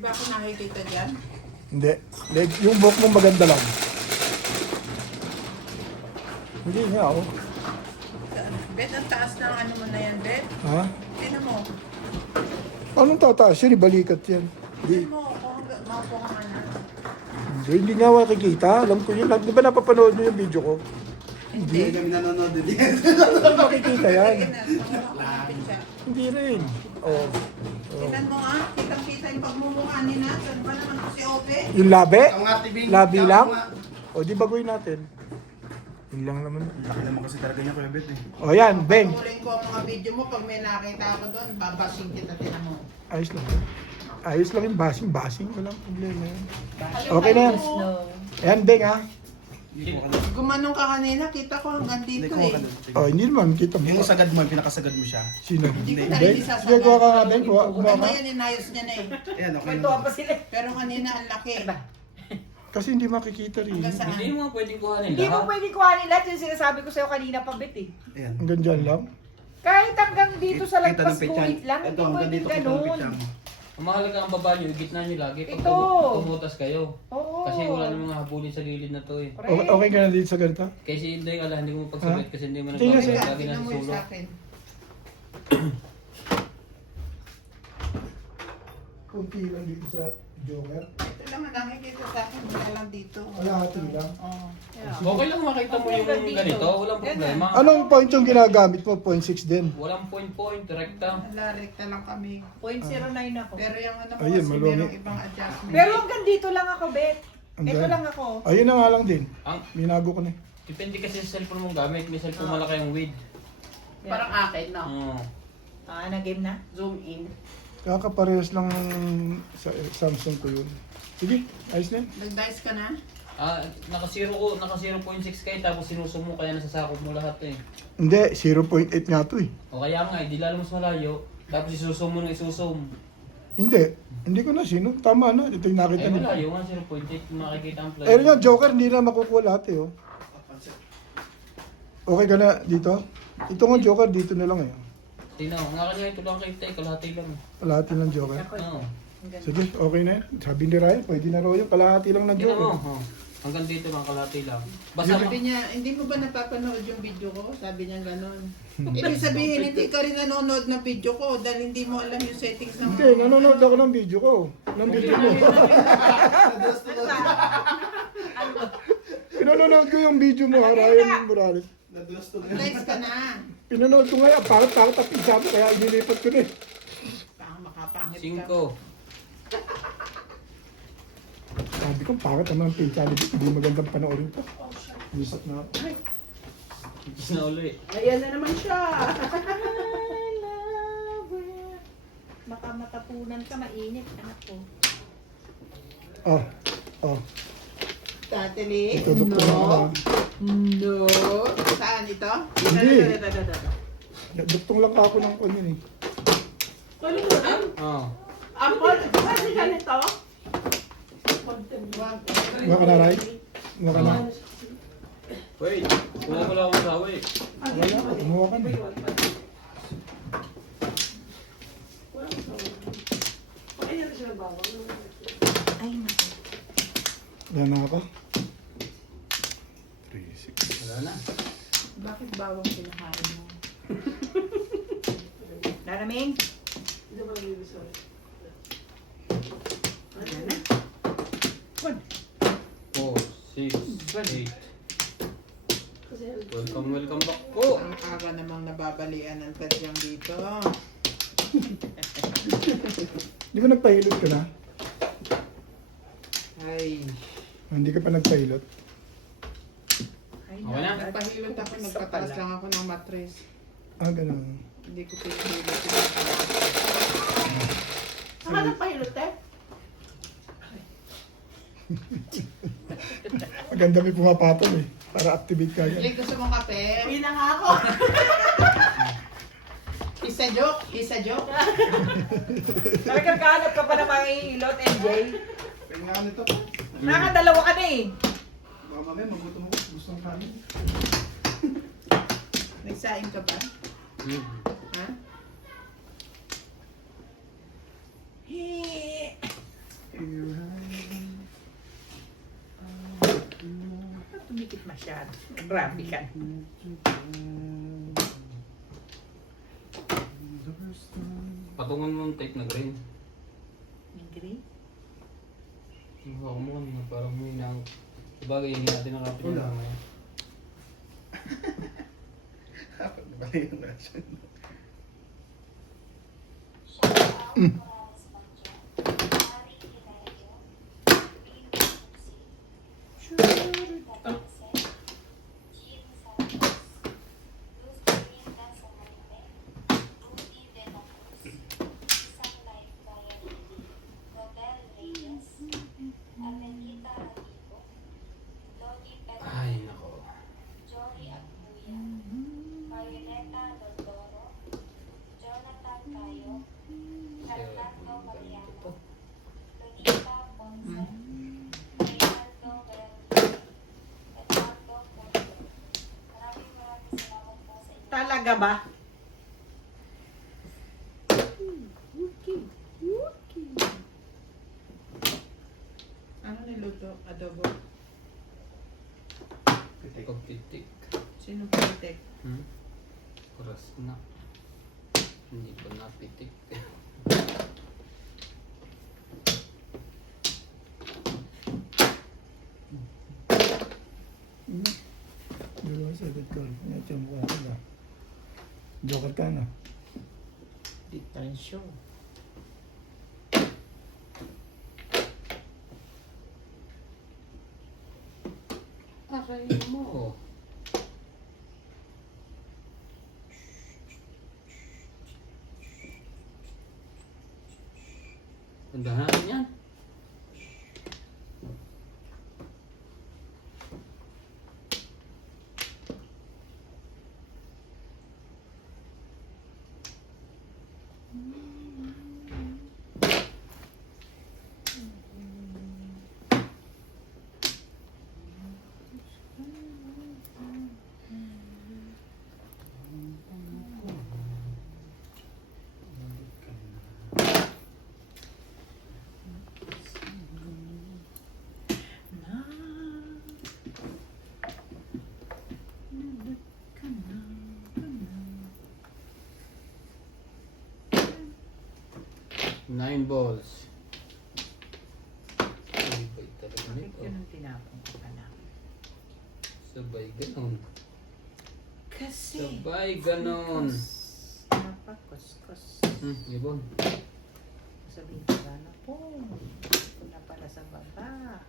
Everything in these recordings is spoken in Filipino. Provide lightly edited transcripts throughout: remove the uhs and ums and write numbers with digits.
ba ako nakikita dyan? Hindi. Yung buhok mo maganda lang. Hindi nga ako. Bet, ang taas ng ano mo na yan, Bet. Ha? Tingnan mo. Anong tataas yan? Ibalikat yan. Hindi. Tingnan mo, kung maupo ka nga na. Hindi nga makikita. Alam ko yun. Di ba napapanood mo yung video ko? Hindi kami nanonood din. Hindi makikita yan. Sige na, malapit siya. Hindi rin. Oh. Tingnan mo ah, kitang-kita yung pagmumukha ni na. Saan ba naman si Ope? Yung labi? Ang nga tibing. Labi lang? O di baguhin natin. Yun lang naman. Laki naman kasi talaga niya Kuya Bet eh. O yan, Beng. Patuloy ko ang mga video mo. Pag may nakita ako doon, babasing kita, tingnan mo. Ayos lang. Ayos lang yung basing. Walang problema yan. Okay na yan. Ayan, Beng ha. Hindi ko alam. Gumanong ka kanina, kita ko hanggang Hindi dito ko eh. alam. O, hindi naman. Kita mo. Yung sagad mo, yung pinakasagad mo siya. Sino? Hindi ko Hindi. na Beng? rin Sige, kuha ka nga, Beng. Kuha Ano ka. yan, inayos niya na eh. Ayan, okay Kwentuhan na. pa sila. Pero kanina ang laki. Kasi hindi makikita rin. Hanggang saan? Hindi mo pwedeng kuhanin Hindi mo lahat. pwede kuhanin lahat yung sinasabi ko sa'yo kanina pa, Bet eh. Ayan. Hanggang dyan lang. Kahit hanggang dito sa Kita ng lagpas pechan. kulit lang, hindi Ito, hanggang pwede dito kita ng ganun. pechan. Ang mahalaga ang baba nyo, gitna nyo lagi. Pag Ito. tumutas kayo. Oo. Kasi wala namang mga habulin sa gilid na to eh. Okay, okay ka na dito sa ganito? Kasi hindi ka hindi mo pagsagot kasi hindi mo Tingnan nagbabalik siya. lagi Tingnan nasa mo yung sulok. sa akin. Kunti lang dito sa Joker. Ito lang ang nakikita sa akin, wala lang dito. Kalahati lang. Oo. Okay lang makita mo yung ganito, walang problema. Anong point yung ginagamit mo? 0.6 din. Walang point, rekta. Wala, rekta lang kami. 0.09 ako. Pero yung ano mo Ayun, kasi malumi. merong ibang adjustment. Pero hanggang dito lang ako, Bet. Hanggang? Ito lang ako. Ayun na nga lang din. Ang Binago ko na eh. depende kasi sa cellphone mong gamit, may cellphone malaki yung width. Parang akin, no? Nag-game na? Zoom in. Kakaparehas lang sa Samsung ko yun. Sige, ayos na yun. Nag-dice ka na? Naka 0.6 kayo tapos sinusum mo kaya nasasakop mo lahat eh. Hindi, 0.8 nga to eh. O kaya nga, di lalo mas malayo, tapos isusum mo ng isusum. Hindi ko na sino. Tama na, ito yung nakita Ay niyo. malayo nga, 0.8 makikita ang play. Eh nga, Joker, hindi na makukuha lahat eh. Oh. Okay ka na dito? Ito nga, Joker, dito na lang eh. Tingnan mo, nga kanya ito lang kayo tayo, kalahati lang. Kalahati lang, Joker. Oo. Sige, okay na yan. Sabi ni Ryan, pwede na raw yung kalahati lang ng Tingnan mo, Joker. hanggang dito lang, kalahati lang. Basta Sabi niya, hindi mo ba napapanood yung video ko? Sabi niya gano'n. Ibig sabihin, hindi ka rin nanonood ng video ko dahil hindi mo alam yung settings ng... Hindi, nanonood ako ng video ko. Ng video mo. Pinanonood ko yung video mo, Ryan Morales. Nadulas to na. Dice ka na. Pinanood ko nga, parang at isa mo, kaya inilipat ko na eh. Parang makapangit ka. 5. Sabi ko, bakit naman ang pinsa, hindi magandang panoorin to. Lusat na ako. Ipis na ulit. Ayan na naman siya. I love it. Baka matapunan ka, mainit. Anak ko. Oh. Tatali. Ito, doktor No. na. No. Saan ito? Hindi. Ito. Duktong lang ako ng kanyan eh. Oo. Apple? Kasi ganito? Mga ka na, Ray? Mga ka na? Wait, wala ko lang akong sawa eh. Wala, kumuha ka na. Ay, naku. Yan na ako. 3, 6. Wala na. Bakit bawang kinakain mo? Daraming. Ayan na. 4, 6, 8. Welcome back po. Ang aga namang nababalian ng tadyang dito. Di ba nagpahilot ka na? Ay. Hindi ka pa nagpahilot? Ay, Okay na? Nagpahilot ako, nagpataas lang ako ng mattress. Ganun. Hindi ko pinahilot. Saka nagpahilot eh? Maganda may pumapatol eh. Para activate ka yan. Jake, gusto mong kape? Hindi na nga ako. Isa joke. Talagang kahanap ka pa ng mga ihilot, MJ. Kaya nga nito. Nakadalawa ka na eh. Baka mamaya magutom ako. Gusto ng kanin. Nagsaing ka ba? Ha? masyado. Grabe ka. Patungan mo yung tape na green. Yung green? Ako mo kanina, parang may nang... Sabagay, hindi natin nakapit Wala. yung mga. Dapat bali yung reaction. Ay, nako. Jory Agbuya, Violeta Dodoro, Jonathan Cayo, Fernando Mariano, Lonita Ponce, Reynaldo Verde, Eduardo Ponce. Maraming salamat po sa inyo. Talaga ba? Ano niluto? Adobo. Pagpitik. Sino pitek? Kuras na. Hindi pa napitik. Dalawa sa edad ko. Ito yung mukha ko ba? Joker ka na. Ditensyo. Aray mo. Ganda natin yan. Nine balls. Sabay talaga Bakit nito. yun ang tinapon ko pa na? Sabay ganon. Kasi... Sabay ganon. Napakuskus. Ibon. Sabihin ko na po. Ito na pala sa baba.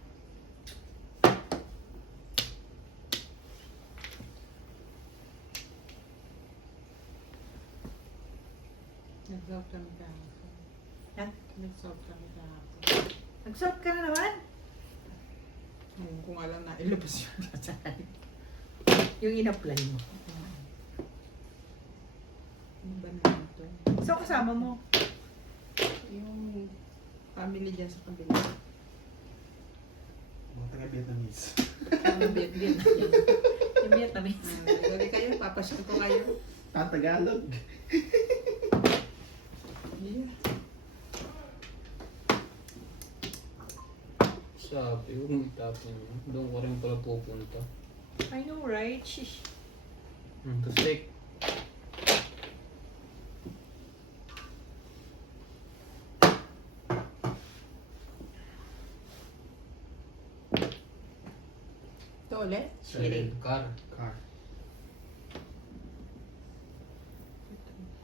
Nag-south kami kahapon. Ha? Nag-south kami kahapon. Nag-soup ka na naman? Ngayon ko nga lang nailabas yun. Yung in-apply mo. Ano ba naman ito? So, kasama mo? Yung family dyan sa kabila. Mga taga-Vietnamese. Yung Vietnamese. Yung Vietnamese. Lagi kayo, papasyal ko kayo. Tagalog. Yeah. Sabi, huwag mo itapin yun. Doon ko rin pala pupunta. I know, right? Shish. To stick. Ito ulit? Shitty. Car. Car.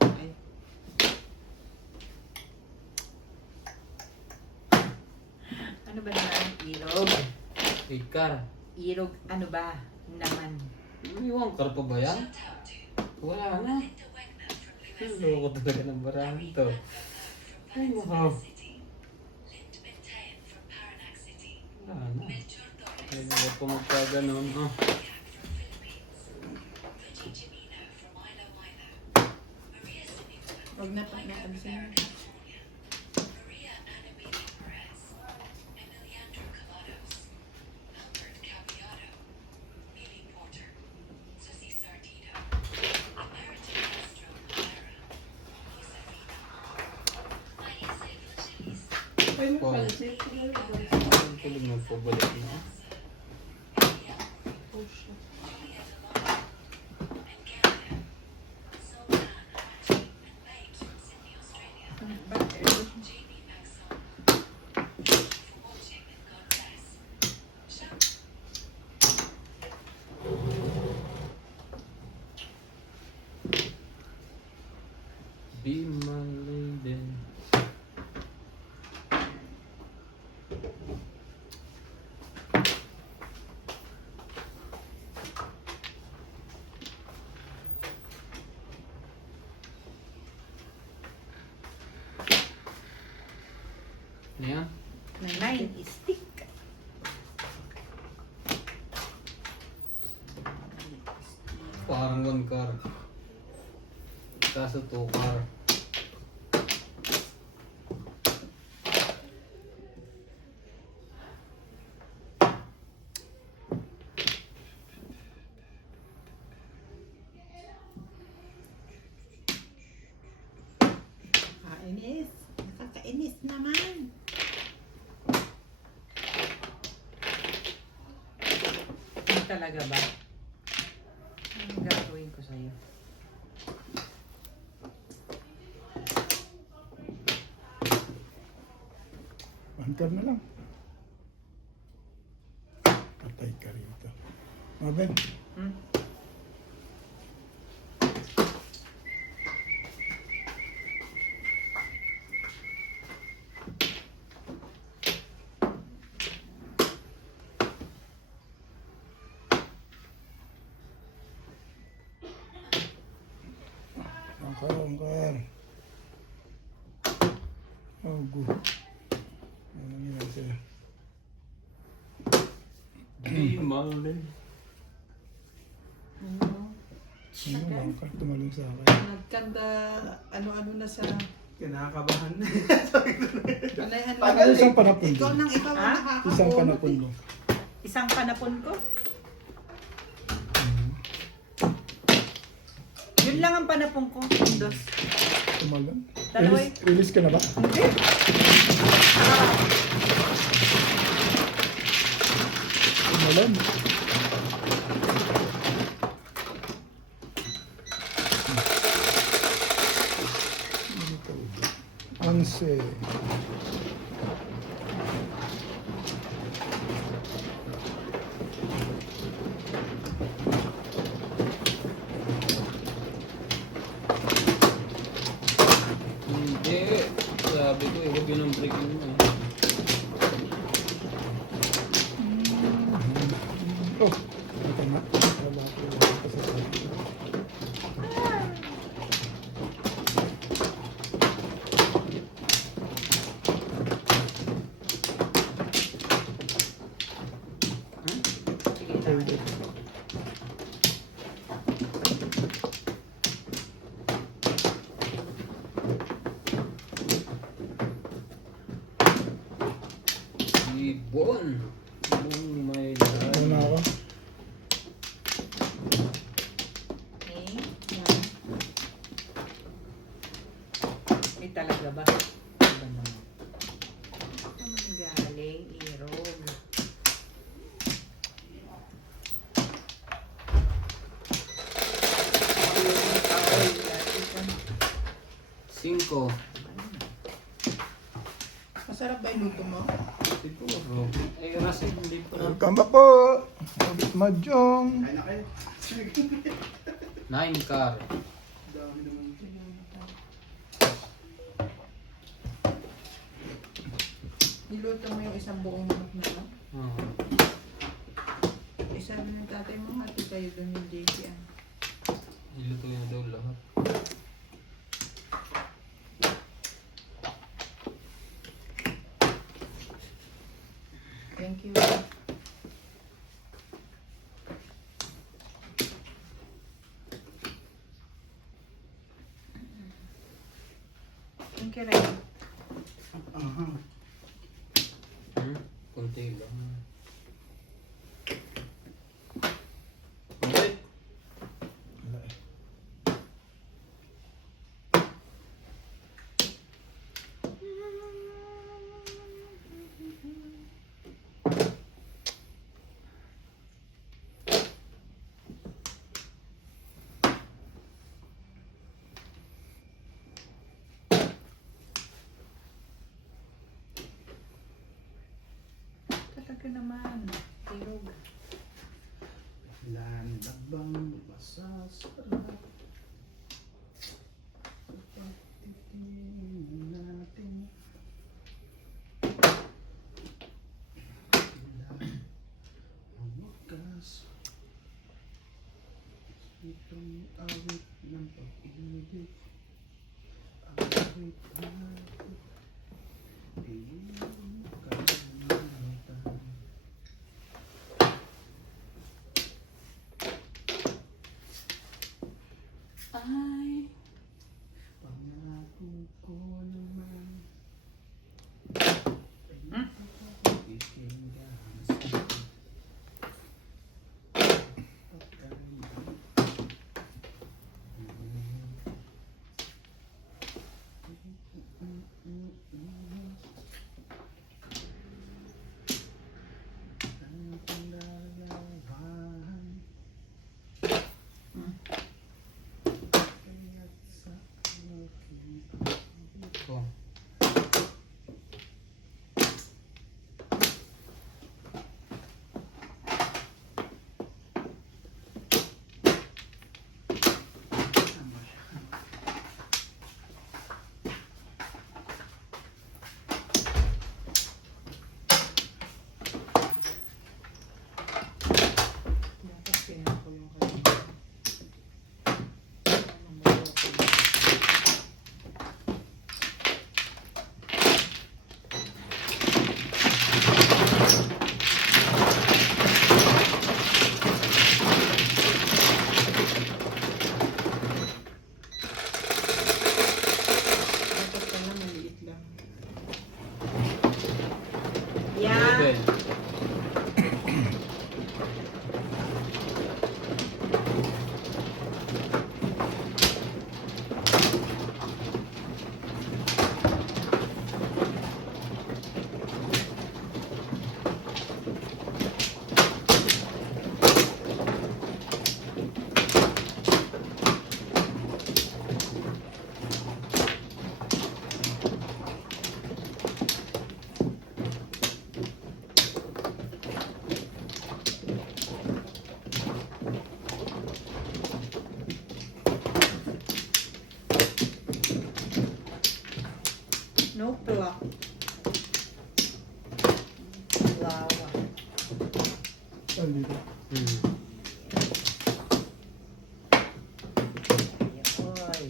Ay. Ano ba naman? Ilog. Car. Ilog, ano ba? Naman. Iwan car pa ba yan? Wala na. Loko talaga ng barang to. Ay, wow. Wala na. Ay, huwag pa magkaganon. Huwag na pa napansin. Pwede mo Wow. pansin. Tuloy mo po balik na. push. Be my lady. Ano yan? Na 9 stick. Parang 1 car. Kaso 2 car. Kainis. Nakakainis naman. Ano talaga ba? Anong gagawin ko sa'yo? Anchor na lang. Patay ka rito. Mabel, Hmm? angkar. Oh, good. Ano yun sila? Be my lady. Ano ba? Angkar tumalong sa akin. Nagkanda, ano-ano na sa... Kinakabahan. Anayan Ano isang panapon Ikaw din? nang ikaw ang Ha? nakakapulot. Isang panapon mo. Isang panapon ko? Yun lang ang panapon ko. Dos. Tumalong. Dalawa Release ka na ba? Hindi. Tumalong. Anse. Hindi. Sabi ko, huwag yun ang break mo. Oh, ito na. Wala ko sa sabi. Sige lang. Ibon. Ibon may Ano na ako? Okay. May talaga ba? Ano naman? Ang galing, irog. Cinco. Masarap ba yung luto mo? Siguro. Eh, kasi hindi pa na. Welcome po! Mahjong! Kain na kayo. 9 car. Dami naman. Niluto mo yung isang buong manok na lang. Oo. Eh, sabi ng tatay mo, hati kayo doon yung JC. Niluto niya daw lahat. Thank you. Thank you, Ray. Aha. Kunti lang. Okay. Wala eh. talaga naman. Tirog. Landabang masasarap. Kapag titingin natin. Ilan ang wakas. Itong awit ng pag-ibig. Awit natin. Di kalimutan. Ay. Pangako ko naman ikikinggan sa Ko. Dapat kaya ko yung kanina. Anong mabuti? Dapat pala maliit lang. Yeah. Bebel. No plak. Lawa. Saan dito? Ay.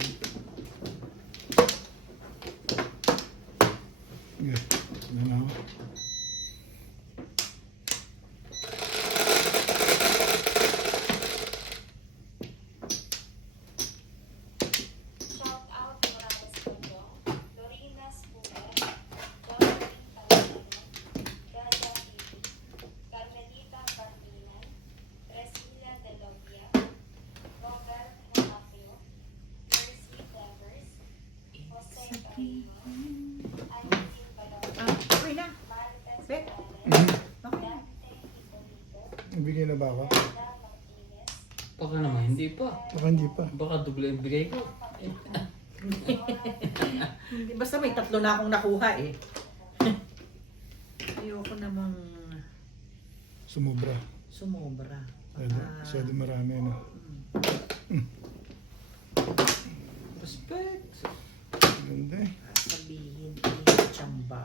Sige. Ano na ako? Shout out Morales Condong, Dorina Spumer, Jonathan Palomino, Gaja Pili, Carmelita Carminan, Resilla De Logia, Robert Monafio, Mercy Devers, Jose Carino, Angelin Balón, Okay na. Marites Bet. Morales, Okay. Dante Hipolito, Ibigay na ba ako? Brenda Martinez, Baka naman, hindi pa. Baka hindi pa. Baka doble yung bigay ko. Hindi, basta may 3 na akong nakuha eh. Ayoko namang Sumubra. sumobra. Masyado marami, ano? Respect. Ganda eh. Sabihin, tsamba.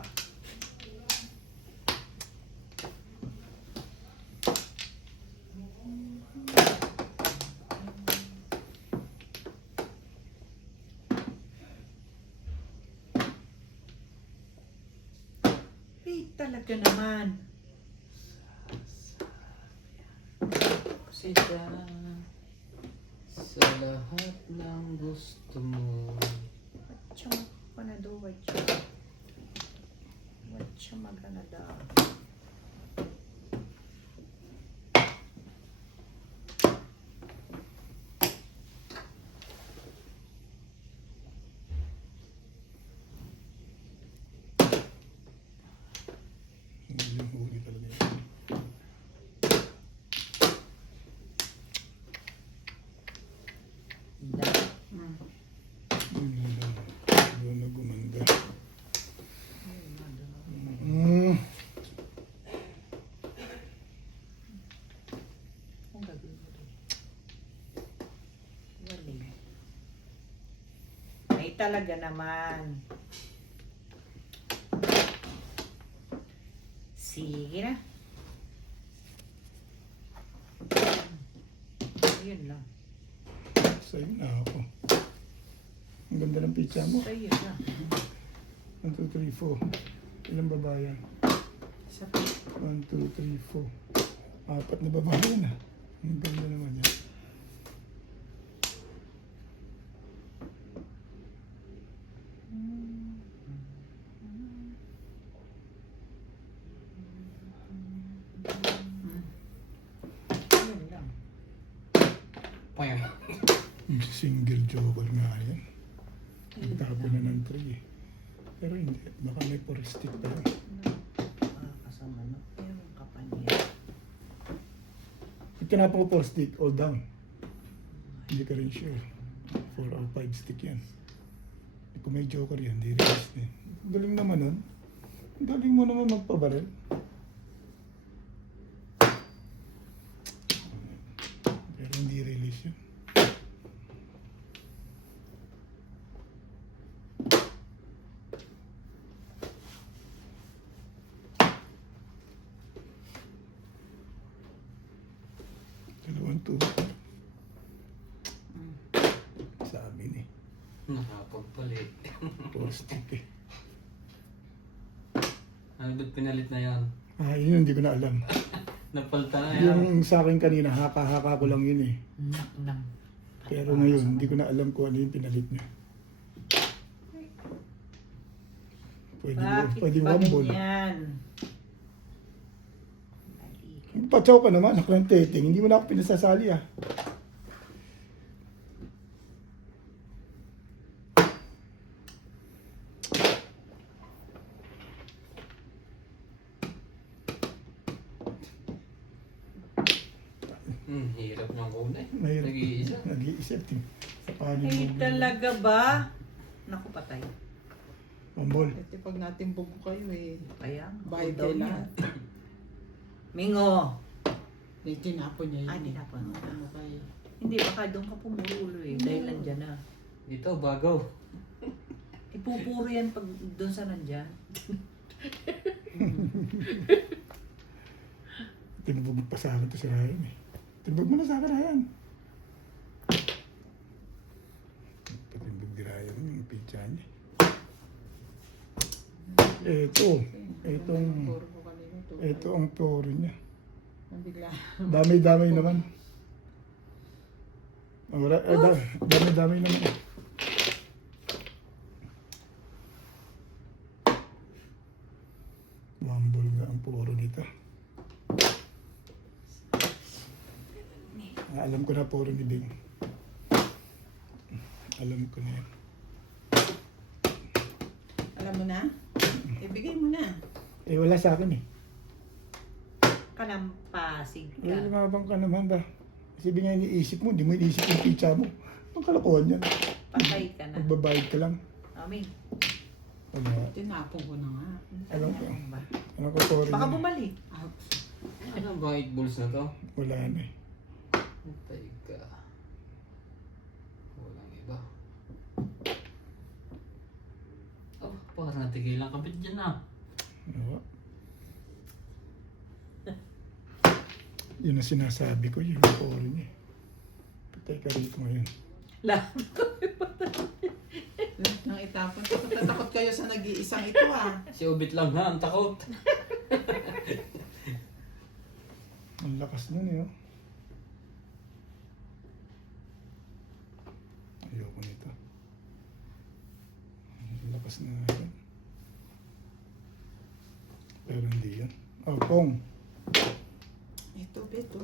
Talaga naman. Sita sa lahat ng gusto mo. Whatcha panado, whatcha. Whatcha maganada. Hindi yung huli talaga yun. Gumanda. talaga naman. Sige na. Ayun lang. Sa'yo na ako. Ang ganda ng pizza mo. Ayun na. 1, 2, 3, 4. Ilang babayan? Isa pa. 1, 2, 3, 4. 4 na babayan ah. Ang ganda naman yan. Ayun lang. Payang. Single joker nga yan. Nagtapo na ng 3 eh. Pero hindi. Baka may 4 stick pa lang. Kasama na. Meron ka pa niya. Pag tinapon ko 4 stick, all down. Hindi ka rin sure. 4 or 5 stick yan. Kung may joker yan, di release din. Galing naman nun. Galing mo naman magpabaril. Pero hindi release yun. Dalawang tubig. Sabi ni. Nakapagpalit. 4 stick eh. Ano ba't pinalit na yan? Yun hindi ko na alam. Napalta na yan. Yung sa akin kanina, haka-haka ko lang yun eh. Nam. Pero ngayon, hindi ko na alam kung ano yung pinalit niya. Pwede ba wambol. ganyan? Patsaw ka naman, nakranteting. Hindi mo na ako pinasasali ah. Hirap ng una eh. Mahirap. Nag-iisa. Nag-iisip. Sa paano Ay, mo- talaga ba? Naku, patay. Wambol. Kasi pag natin bugo kayo eh. Kaya, Bayad daw kayo niya. lahat. Mingo. May tinapon niya yun. Ay, eh. tinapon mo. Ano kayo? Hindi, baka doon ka pumurulo eh. Dahil nandyan na. Dito, bagaw. Ipupuro yan pag doon sa nandyan. Tinubog pa sa akin to si Ryan eh. Tinubog mo na sa akin, Ryan. Tinubog ni Ryan yung pizza niya. Turo ko kanina. Ito ang toro niya. Bigla. Dami-dami naman. Dami-dami naman. Wambol nga ang puro nito. Alam ko na puro ni Bing. Alam ko na yan. Alam mo na? Ibigay mo na. Eh wala sa akin eh. Kanampasig ka. Wala lumabang ka naman ba? Kasi nga iniisip mo, hindi mo iniisip yung pizza mo. Ang kalokohan yan. Patay ka na. Magbabayad ka lang. Amin. Wala. Tinapon ko na nga. Alam ko. Ano ba? Ano ko sorry Baka na. bumalik. Ano ba 8 balls na to? Wala na eh. Patay ka. Walang iba. Oh, parang natigilan ka ba't dyan ah? Oo. Yun ang sinasabi ko, yung poro niya. Patay ka rito ngayon. Lahat. Lahat nang itapon. Takot kayo sa nag-iisang ito ah. Si Ubit lang ha, ang takot. Ang lakas nun eh. Oh. Ayoko nito. Ang lakas na yun. Pero hindi yan. Oh, Pong. Ito, Beto.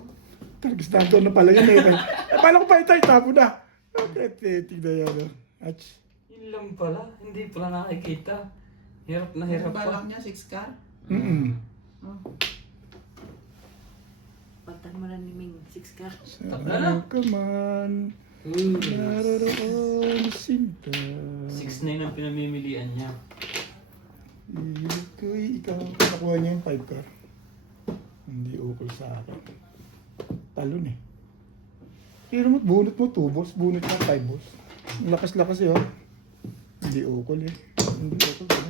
Talagang doon na pala yun eh. Paano ko pa itapo na? Pathetic na yan. Oh. Ach. Yun lang pala, hindi pala nakikita. Hirap na Ano hirap ba pa. lang niya? 6 car? Oh. Pagtan mo na ni Ming 6 ka. Saan ka man, naroroon sinta. 6'9" ang pinamimilian niya. Ilig ko'y ikaw. Nakuha niya yung 5 car. Hindi ukol sa akin. Talon eh. Pero mo, bunot mo 2 balls, bunot mo 5 balls. Ang lakas-lakas eh oh. Hindi ukol eh. Hindi ukol.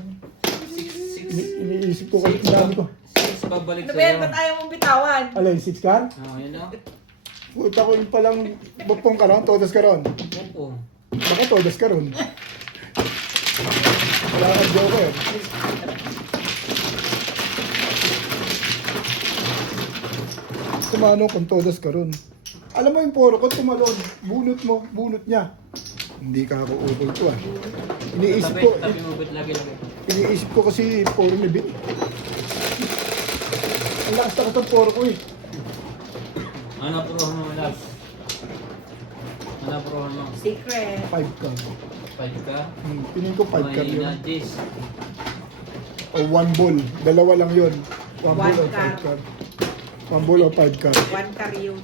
Six. Iniisip ko kasi ang dami ko. Six babalik Ano ba yan? sa'yo. Ba't ayaw mong bitawan? Alay, 6 car? Oh, yun o. Puta ko yung palang bukpong ka ron, todas ka ron. Opo. Baka todas ka ron. Wala kang joker. Tumano kung todas ka ron. Alam mo yung poro ko, tumalon. Bunot mo, bunot niya. Hindi ka ako ukol to ah. Iniisip Tabi, ko, tabi mo, ba't lagi. iniisip ko kasi poro ni Bin. Ang lakas na katong poro ko eh. Ano puruhan mo, last? Ano puruhan mo? Secret. 5 ka. 5 ka? Pining ko 5 ka Mahina, yun. Jis. O 1 ball. Dalawa lang yun. 1 ball One o card. 5 card. 1 ball o 5 card. 1 car yun.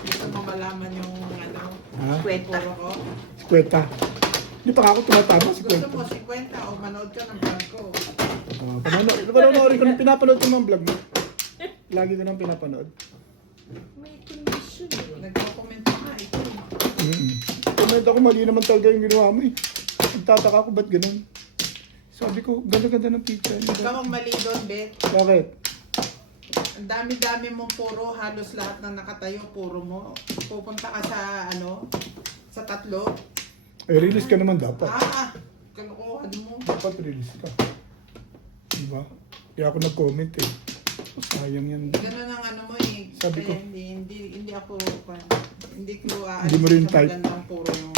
Gusto mo malaman yung ano, Ha? Kwenta. puro ko? Skweta. Hindi pa ako tumatama si Gusto Kweta. mo 50 o manood ka ng vlog ko? Panoorin ko, pinapanood ko ng vlog mo. Lagi ko nang pinapanood. May condition eh. Nagko-comment ka nga ito. Comment ako, mali naman talaga yung ginawa mo eh. Nagtataka ako, ba't ganun? Sabi ko, ganda-ganda ng pizza. Ikaw ang mali doon, Bet. Bakit? Ang dami-dami mong puro, halos lahat ng nakatayo, puro mo. Pupunta ka sa ano, sa 3. Eh, release ka naman dapat. Kalukuhan mo. Dapat release ka. Diba? Kaya ako nag-comment eh. Sayang yan. Ganun ang ano mo eh. Sabi ko. Kaya hindi ako, hindi ko Hindi mo rin type. magandang puro yung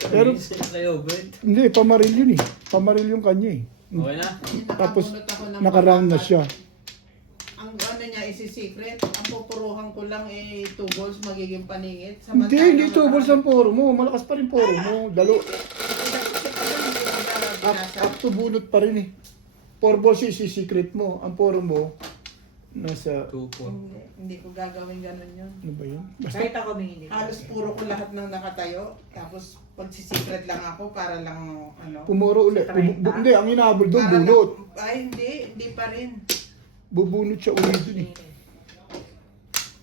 Pero, Sa'yo, Bet. hindi, pamaril yun eh. Pamaril yung kanya eh. Okay na? Tapos, Nakabunot ako ng naka-round na pangkat. siya. Ang ano niya, isi-secret. Ang pupuruhan ko lang eh, 2 balls magiging paningit. Hindi 2 balls ang poro mo. Malakas pa rin poro mo. Up to bunot pa rin eh. 4 balls yung isi-secret mo. Ang poro mo, nasa, 2 po. Hindi ko gagawin ganun yun. ano ba yun? Basta, Kahit ako may hindi. Halos puro ko lahat ng nakatayo. Tapos pagsisecret lang ako para lang ano. pumuro ulit. Hindi, ang inahabol doon, para bunot. lang- Ay hindi pa rin. Bubunot siya ulit doon eh.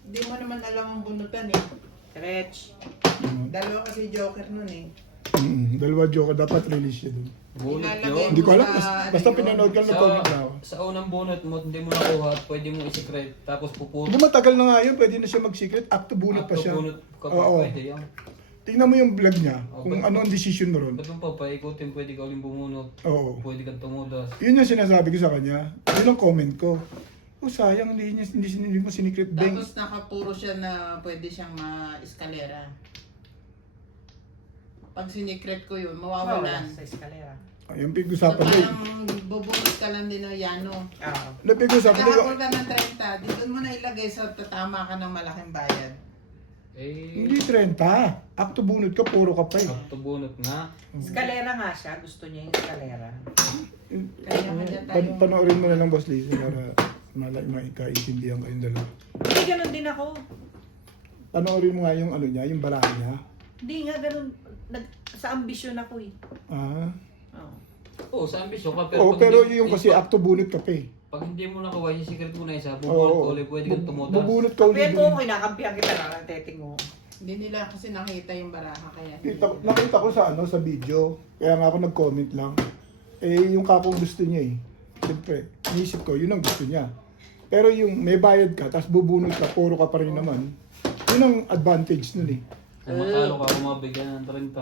Hindi mo naman alam ang bunutan eh. Stretch. Dalawa kasi joker nun eh. Dalawa joker, dapat release siya doon. Bunot Ilalagay yun. Hindi ko alam, Sa basta ano pinanood ka na comment na ako. Sa unang bunot mo, hindi mo nakuha at pwede mo i-secret. Tapos pupuro. Hindi matagal na nga yun, pwede na siya mag-secret. Up to bunot pa siya. Bunot ka pa, Oo. pwede yan. Tingnan mo yung vlog niya, kung Okay. ano ang decision mo ron. Ba't mo pa paikutin, pwede ka uling bumunot. Oo. Pwede kang tumudas. Yun yung sinasabi ko sa kanya. Yun ang comment ko. Oh, sayang, hindi mo sinikret bang. Tapos nakapuro siya na pwede siyang ma-eskalera. Pag sinikret ko yun, mawawalan. Sa eskalera. Ayun, So pig-usapan na parang bubunot ka lang din ng Yano. Oo. Napig-usapan na Nakakul ka ng 30, dito mo na ilagay sa tatama ka ng malaking bayad. Eh, Hindi 30. Akto bunot ka, puro ka pa eh. up to bunot nga. Eskalera nga siya. Gusto niya yung eskalera. Kaya nga dyan tayo. Panoorin mo na lang, Boss Lisa, para maikaintindihan kayong dalawa. Hindi, ganun din ako. Panoorin mo nga yung ano niya, yung baraha niya. Hindi nga ganun. Sa ambisyon ako eh. Ah. Oo. Oo, sa ambisyon ka. Oo, pag pero hindi- yung kasi pag- akto bunot ka pa eh. Pag hindi mo nakuha, i-secret mo na isa. Bubunot Oo. ko ulit, pwede kang tumudas. Bubunot ka ulit. Kampiyan mo ako, kinakampiyan kita lang ang teteng mo. Hindi nila kasi nakita yung baraha kaya. Nakita ko sa sa video. Kaya nga ako nag-comment lang. Eh, yung kapong gusto niya eh. Siyempre, inisip ko, yun ang gusto niya. Pero yung may bayad ka, tapos bubunot ka, puro ka pa rin naman. Yun ang advantage nun eh. Kung matalo ka, kumabigyan ng 30.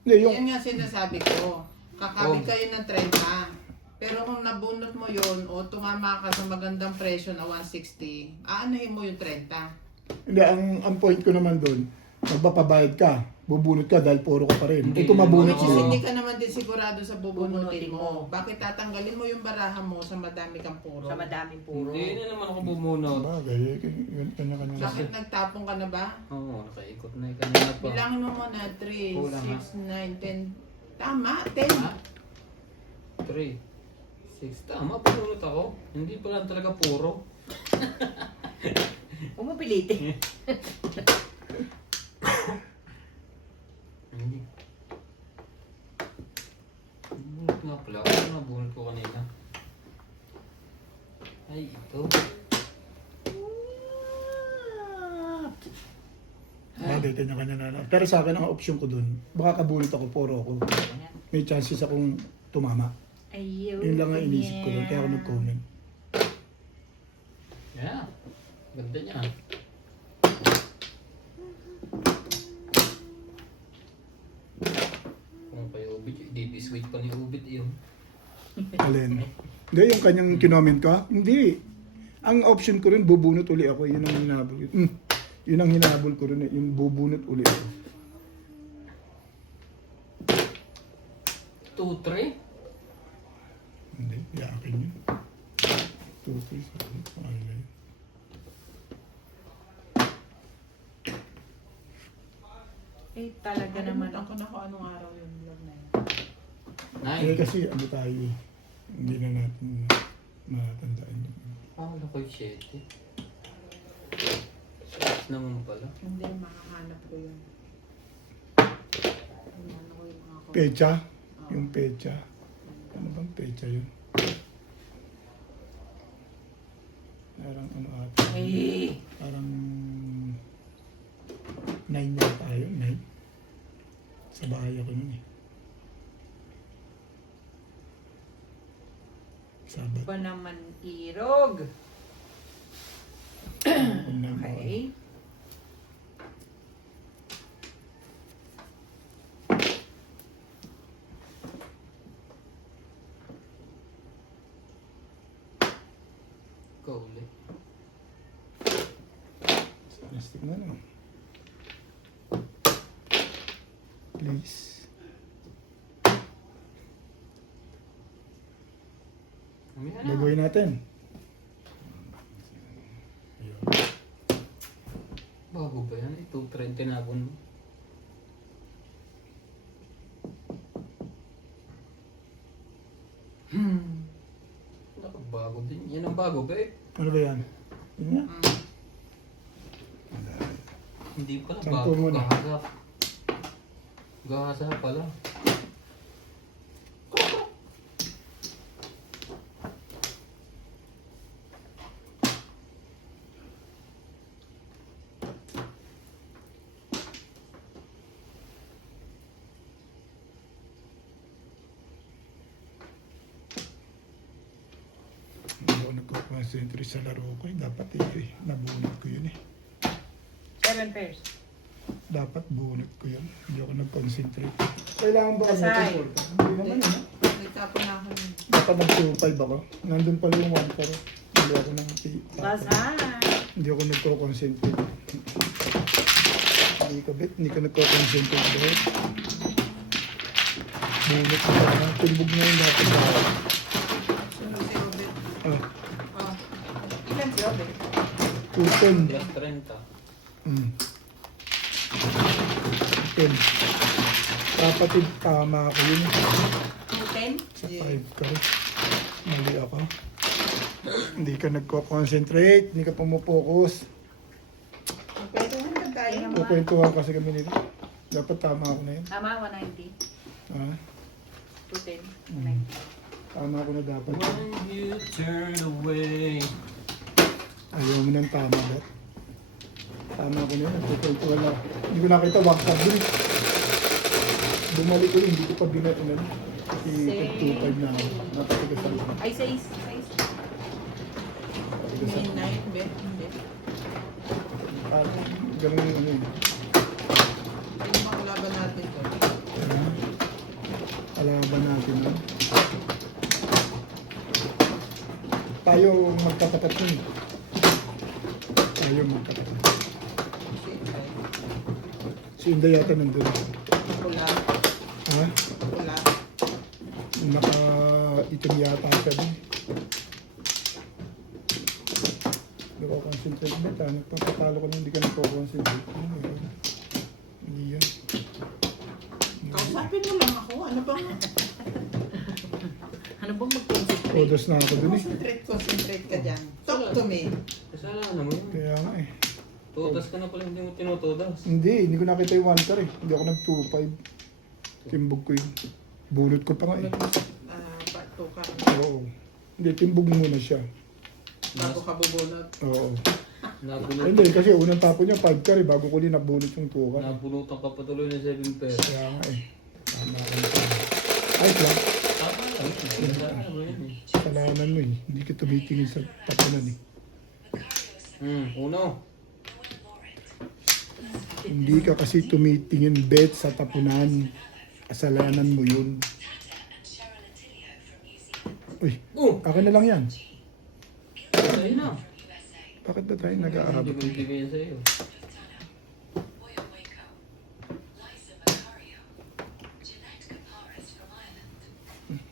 Hindi, yung, Yan nga sinasabi ko. Kakabit kayo ng 30. Pero kung nabunot mo yon o tumama ka sa magandang presyo na 160, aanahin mo yung 30. hindi, ang point ko naman doon, magpapabayad ka, bubunot ka dahil puro ka pa rin. Hindi, Eh, kung mabunot Which is mo, hindi ka naman din sigurado sa bubunutin Bubunutin mo. mo. Bakit tatanggalin mo yung baraha mo sa madami kang puro? Sa madaming puro. Hindi na naman ako bumunot. bagay, kanya-kanya. Bakit nagtapong ka na ba? Oo, nakaikot na. Kanina pa. Bilangin mo muna 3, Kulang, 6, 9, 10. Tama, 10. Ha? 3, 6. Tama, pinunot ako. Hindi pa lang talaga puro. Huwag mo pilitin. Hindi. Bunot nga pala. Ano na bunot ko kanina? Ay, ito. Hindi, kanya-kanya na lang. Pero sa akin, ang option ko dun, baka kabunot ako, puro ako. May chances akong tumama. Ayun. Yun lang ang inisip ko dun, kaya ako nag-comment. Yeah. Ganda niya. Kung kay Ubit, di-sweet pa ni Ubit yun. Alin? Hindi, yung kanyang kinoment ko, hindi. Ang option ko rin, bubunot uli ako. Yun ang hinabol. Yun ang hinabol ko rin, yung bubunot uli ako. 2-3? Hindi, yakin yun. 2-3, ano na yun? Eh, talaga naman. Ako na kung anong araw yung vlog na yun. Eh 9. kasi ano tayo eh. Hindi na natin matandaan yun. Wala ko yung 7. 6 naman pala. Hindi, makahanap ko yun. Ano ko yung mga Pecha? Yung pecha. Ano bang pecha yun? Parang ano ata. Eh, Parang 9 yata yun, 9. Sa bahay ako nun eh. Sabat. ba naman irog? Okay. Ikaw ulit. Plastic na no. Please. Mamaya na. Gagawin natin. Ayun. Bago ba yan? 2-3 tinabon mo. Bago din. Yan ang bago ba eh. Ano ba yan? Yun nga. Hindi pala Sampo bago. muna. Gahagap. Gahasa pala. Hindi ako nagko-concentrate sa laro ko eh. Dapat eh, nabunot ko yun eh. 7 pairs. Dapat bunot ko yun. Hindi ako nag-concentrate. Kailangan ba ako Aside. mag-concentrate? Hindi naman yun eh. Nagtapon na ako yun. Dapat nag-2-5 ako. Nandun pala yung 1 pero hindi ako hindi ako nagko-concentrate. Hindi ko nagko-concentrate doon. Bunot ko na. Timbog na yung dapat ako. Sino si Robert? Ah, Oh, Ilan si Robert? 2-10. Plus 30. 10. Kapatid, tama ako yun. 210? Sa Yeah. 5 ka rin. Mali ako. Hindi ka nagko-concentrate, hindi ka pumupokus. pwede naman tayo. Kukwentuhan kasi kami nito. Dapat tama ako na yun. Tama, 190. Ha? 210. Mm. Tama ako na dapat. When you turn away. Ayaw mo ng tama, bet. Tama ako na yun. Kukwentuhan lang. Hindi ko nakita, waksak dun. Bumalik ko yun, hindi ko pa binatunan. Kasi Same. 2-5 na ako. Napatigas ako. Ay, 6. 6. Napatigas ako. Midnight, bet. Hindi. Ganun yung ano yun. Hindi makalaban natin to. Kaya, kalaban natin na. Tayo magkatapat yun. Tayo magkatapat. Si Inday yata nandun. Pula. Ha? Pula. Naka-itim yata siya din. Hindi ko concentrate ba? Nagpapatalo ko na hindi ka nagpo-concentrate. Ano yun? Hindi yan. Kausapin mo lang ako. Ano bang Ano bang mag-concentrate? Odos na ako dun eh. concentrate ka dyan? Talk to me. Kasalanan mo yun. Kaya nga eh. Tudas ka na pala, hindi mo tinutudas. Hindi ko nakita yung 1 eh. Hindi ako nag-2-5. Timbog ko yun. Bunot ko pa nga eh. Part 2 ka. Oo. Hindi, timbog muna siya. Bago ka bubunot. Oo. Hindi, kasi unang tapo niya 5 carry bago ko din nabunot yung 2 carry. Nabunutan ka pa tuloy ng 7 pair. Kaya nga eh. Tama rin siya. Ayos lang. Tama lang. Ano mo yun eh. Kasalanan mo eh. Hindi ka tumitingin sa tapunan eh. Uno. Hindi ka kasi tumitingin bet sa tapunan. Kasalanan mo yun. Uy, akin na lang yan. Sa'yo na. Bakit ba tayo Hindi nag-aabot? ko ibigay yan sa'yo.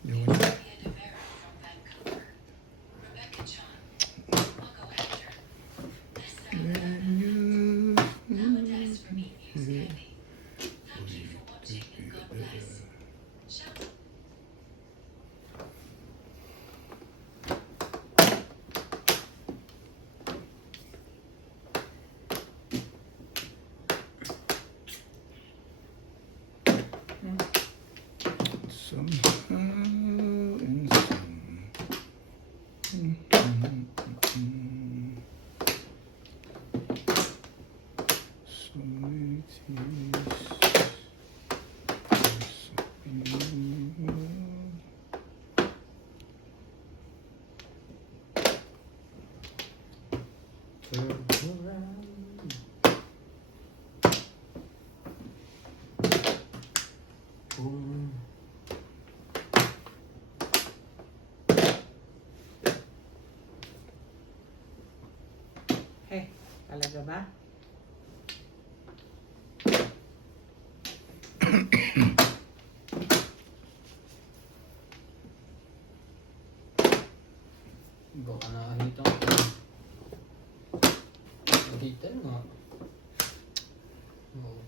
Yun. Somehow and so it is. Turn around. Boom. Eh, talaga ba? Baka nakahita ko. Nakita nga. Oo.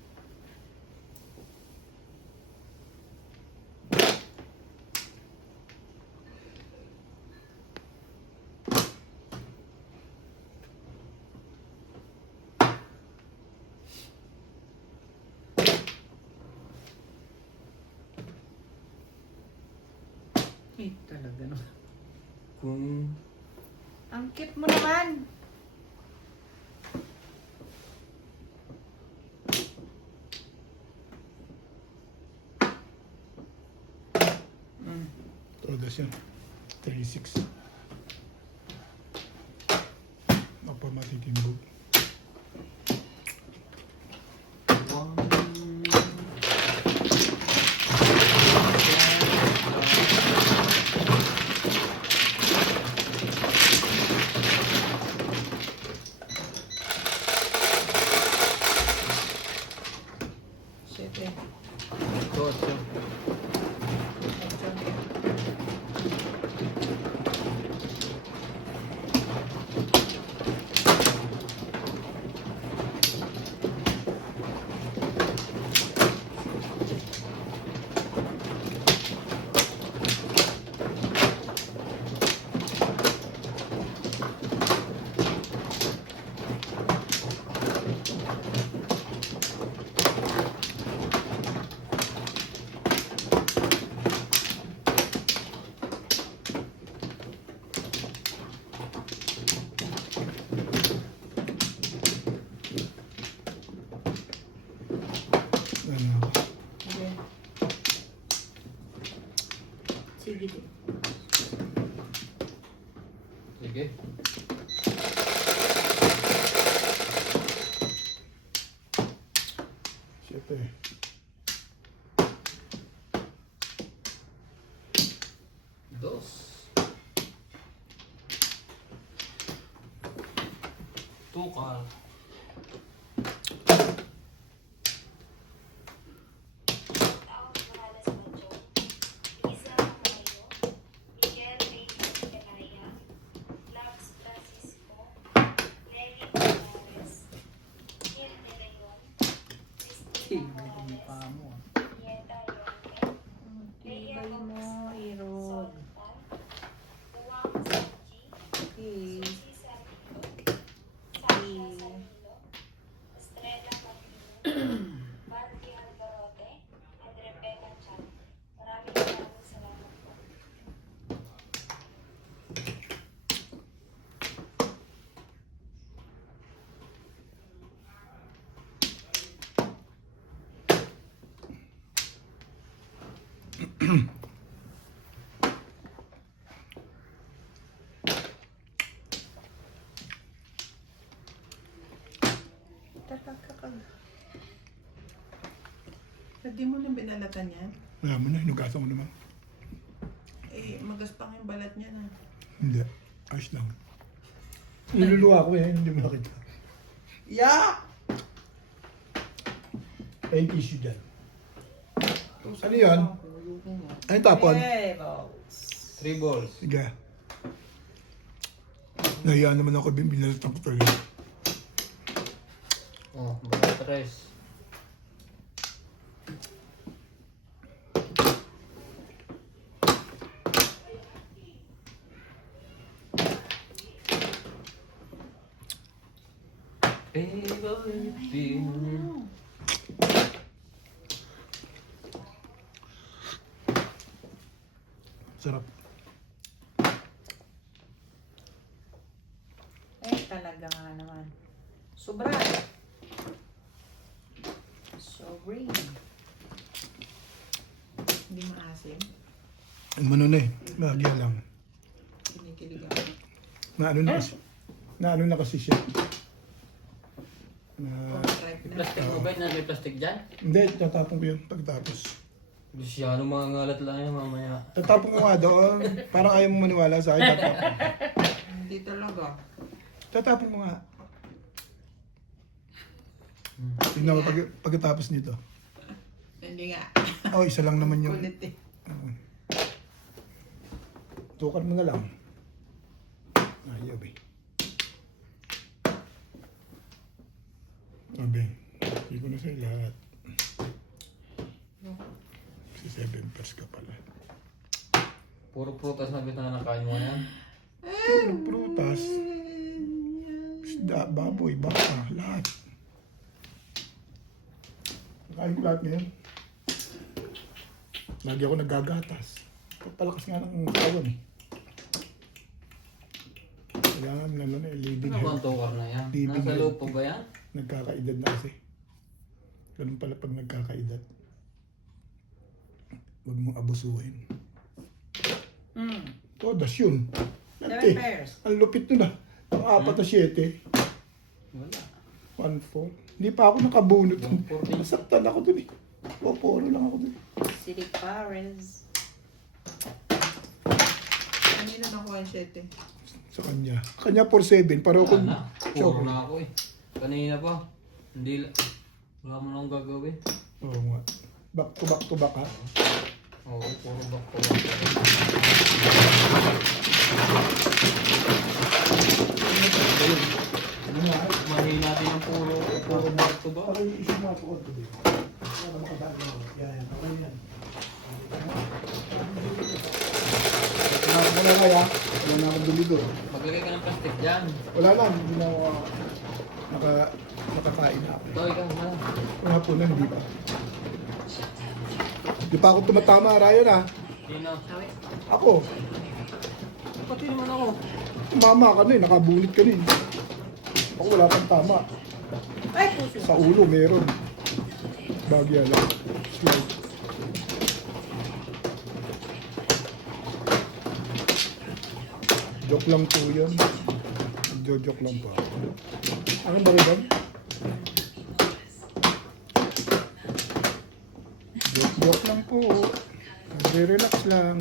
Eh, talaga no. Kung Ang cute mo naman. Todas yan. 36. Apa matitimbog. Siyete. Kotse. Ano ako? Sige. Sige din. Sige. Siyete. Dos. Tukal. Taong Morales Banjong, Lisa Mayo, Miguel Reyes Pelaya, Lux Francisco, Nelly Morales, Gil De Leon, Cristina Morales, Nieta Yorme, Leia Tibay mo, Iro. Soltan, Juan Sanji, Okay. Susi Sarmiento, Sasha Sarmiento, Hindi mo na binalatan yan? Wala mo na, hinugasan ko naman. Eh, magaspang yung balat niya na. Hindi. Ayos lang. Niluluwa ko eh, hindi mo nakita. Yeah! Ay, yung tissue dyan. Ano yan? Ano yung tapon? Hey, balls. 3 balls. Sige. Nahiya naman ako, binalatan ko talaga. Oh, baka 3. Sarap. Eh, talaga nga naman. Sobra. Sorry. Hindi maasim. Ano na eh, mahagya lang. Kinikilig ako. Na ano na kasi siya. Overripe May na. plastic mo ba? May plastic dyan? Hindi, tatapon ko yun pagtapos. Luciano, mga ngalat lang yan mamaya. Tatapon ko nga doon. Parang ayaw mo maniwala sa akin. Hindi talaga. Tatapon ko nga. Tingnan mo pagkatapos nito. Hindi nga. Oh, isa lang naman yung... Kulit eh. Tukan mo na lang. Ayaw eh. Sabi, hindi ko na sa'yo lahat. Si 7 pairs ka pala. Puro prutas na bita na nakain mo yan. Puro prutas. Isda, baboy, baka, lahat. Nakain ko lahat ngayon. Lagi ako naggagatas. Pagpalakas nga ng kawan eh. Kailangan na lang eh, living Ano bang health. tukar na yan? Living Nasa health. loob pa ba yan? Nagkakaedad na kasi. Ganun pala pag nagkakaedad. Huwag mong abusuhin. Todas yun. 7 Lante. pairs. Ang lupit nun ah. Ang 4 na 7. Wala. 1-4. Hindi pa ako nakabunot. 1-4 din. Nasaktan ako dun eh. 4 lang ako dun. Silik Pares. Kanina nakuha yung 7. Sa kanya. Kanya 4-7. Pareho ko. Wala na. Puro na ako eh. Kanina pa. Hindi la- Wala mo nang gagawin. Oo nga. Back to back ha. Oo, puro back ko back. Ano nga? Mahina natin yung puro back to back. Parang yung isip mo ako. Para makadali mo. Yan. Okay yan. Wala na ya. Wala na akong bili doon. Maglagay ka ng plastic dyan. Wala lang. Hindi na ako nakakain na ako. Ito, ikaw na. Wala po na. Hindi pa. Hindi pa ako tumatama. Ryan ha. Sino? Ako. Pati naman ako. Mama ka na eh. Nakabunit ka na eh. Ako wala pang tama. Ay, puso. Sa ulo meron. Bagya lang. Slide. Joke lang po yan. Joke lang po. Anong ba rin? Joke lang po. Nagre-relax lang.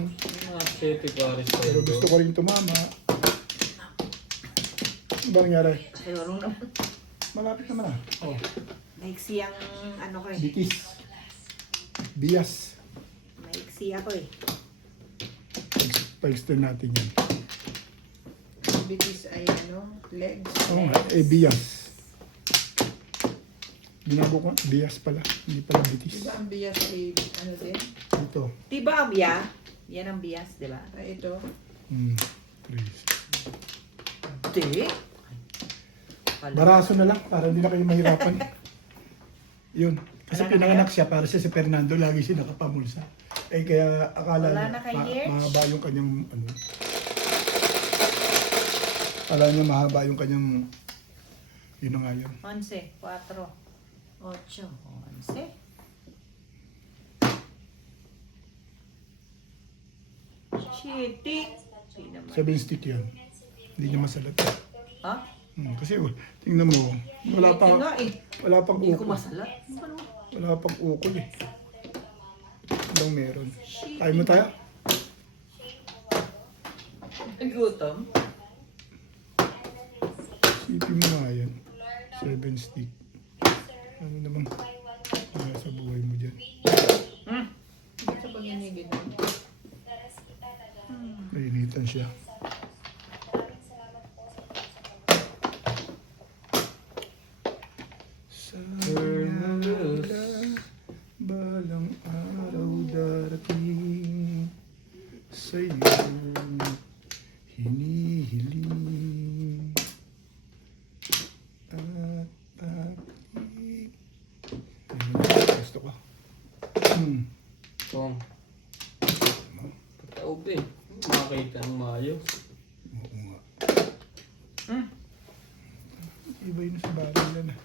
Ah, Sepi Paris pa Pero gusto ko rin tumama. Ano ba nangyari? Ayun naman. Malapit naman ah. Oh, Maiksi ang ano ko eh. bitis. Bias. Maiksi ako eh. Pa-extend natin yan. Bitis ay ano, legs. Oo nga, eh bias. Binago ko, bias pala. Hindi pala bitis. Diba ang bias ay ano din? Ito. Diba ang biya? Yan ang bias, diba? Ay ito. Please. Di. Baraso na lang para hindi na kayo mahirapan. Yun. Kasi Wala na pinanganak siya para siya si Fernando. Lagi siya nakapamulsa. Eh kaya akala Wala niya na kay Yerch? mahaba yung kanyang ano. Akala niya mahaba yung kanyang yun na nga yun. 11, 4, 8, 11. Shitty. Di naman. 7 stick yan. Hindi niya masalat. Ha? Kasi tingnan mo, wala Ito nga pang eh. wala pang Hindi ko ukol. masalat. Ano? Wala pang ukol eh. Anong meron? Tayo mo tayo? Gutom. Sipin mo nga yan. 7 stick. Ano naman sa buhay mo dyan? Ito sa paginigid mo. Nainitan siya. Sana balang araw darating sa'yo hinihiling at aking gusto ko. Pong. Pataob eh. Makakita ng maayos. Oo nga. Iba yun sa baril na.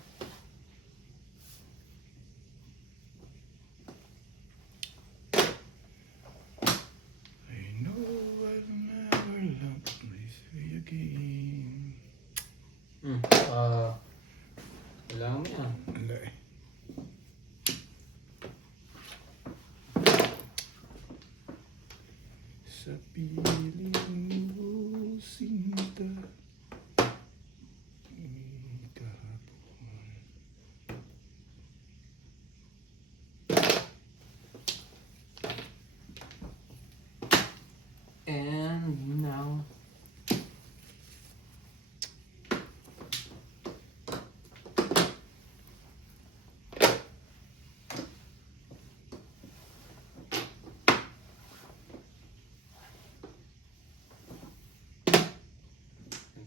I know I'll never love this way again. Kailangan mo yan. Wala eh. Sa piling mo sinta kahapon. And now.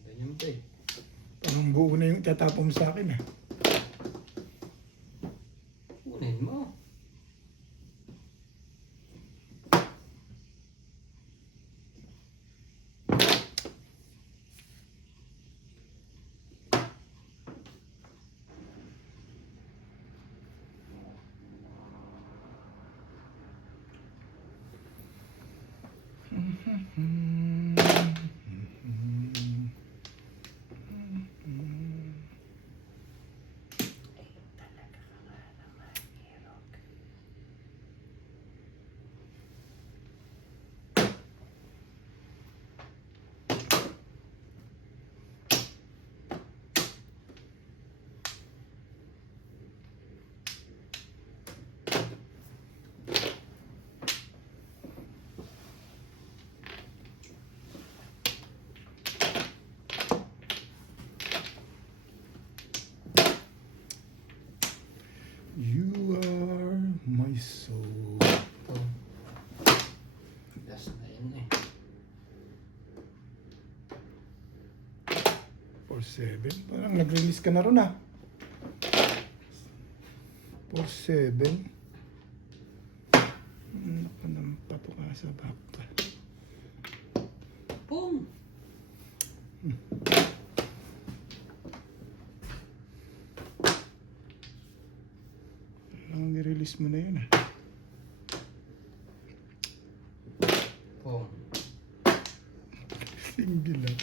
Ganyan mo eh. Parang buo na yung tatapon mo sa akin ah. Kunin mo. You are my soul. Ito. Last na yun eh. 4-7. Parang nag-release ka na ron ah. 4-7. Napanampa po ka sa baka. Pong! Parang nirelease mo na yun ah. Pong. Single lang.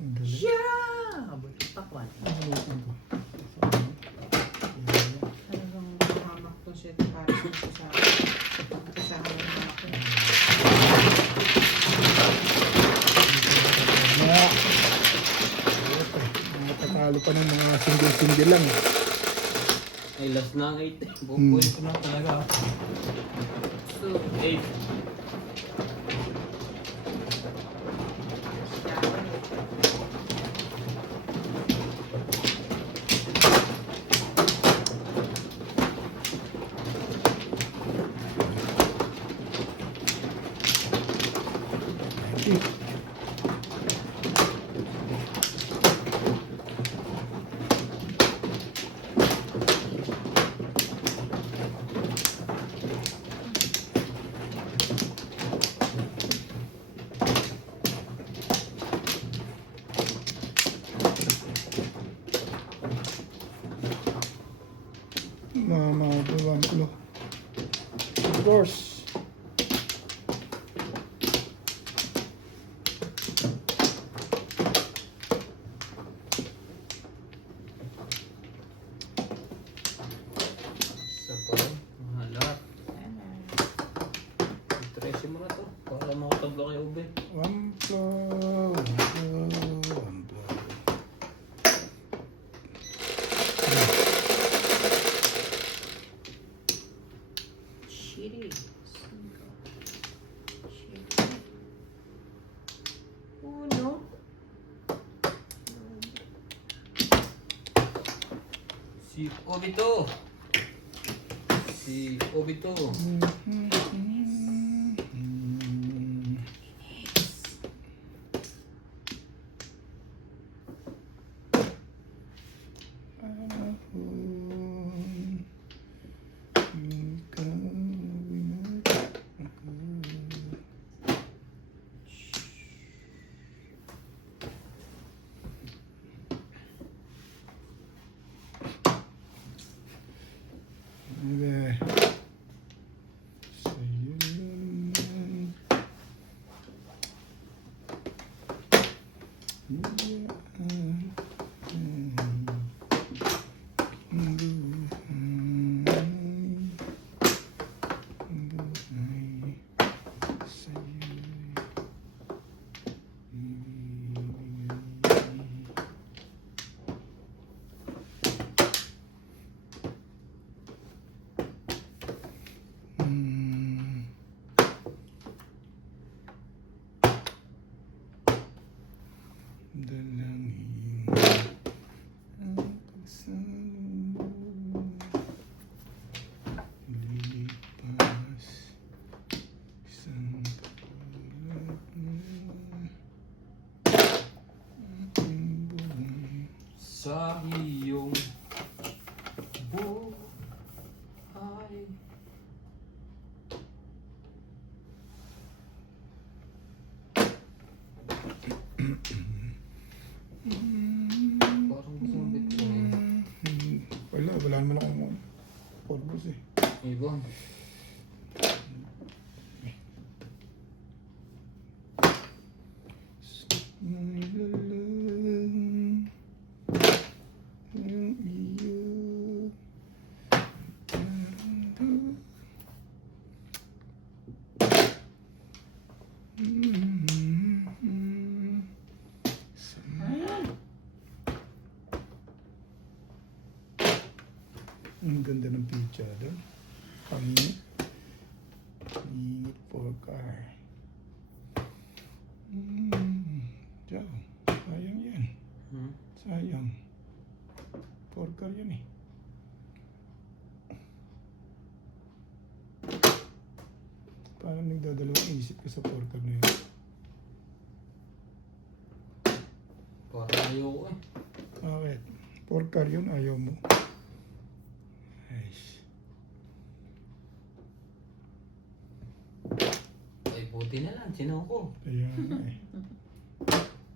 Ang galing. Yeah! Abot pakwan. Nakalimutan ko. Talagang mahamak to siya para sa kasama ng mga ko. Natatalo pa ng mga single-single lang. Ay, last na ang 8 eh. Bukuin ko na talaga. So, 8. Mga buwang ko. Go. tablo kay Ube. One flow, one flow, one flow. Shitty. Uno. Si Obito. Si Obito. Okay. Sa'yo naman. Dalangin ang pagsalo lipas isang katulad na aking buhay. Sa iyong buhay. Parang gusto mong bitcoin. Wala naman akong purpose eh. Ibon. Nilalang ang iyo ang ganda ng picture doon. Pangit. Pangit for car. Diyan. Sayang yan. Sayang. For car yan eh. Parang nagdadalawang isip ko sa for car na yun. Parang ayoko eh. Bakit? For car yun, ayaw mo. Ayos. Ay, buti na lang. Sino ko? Kaya nga eh.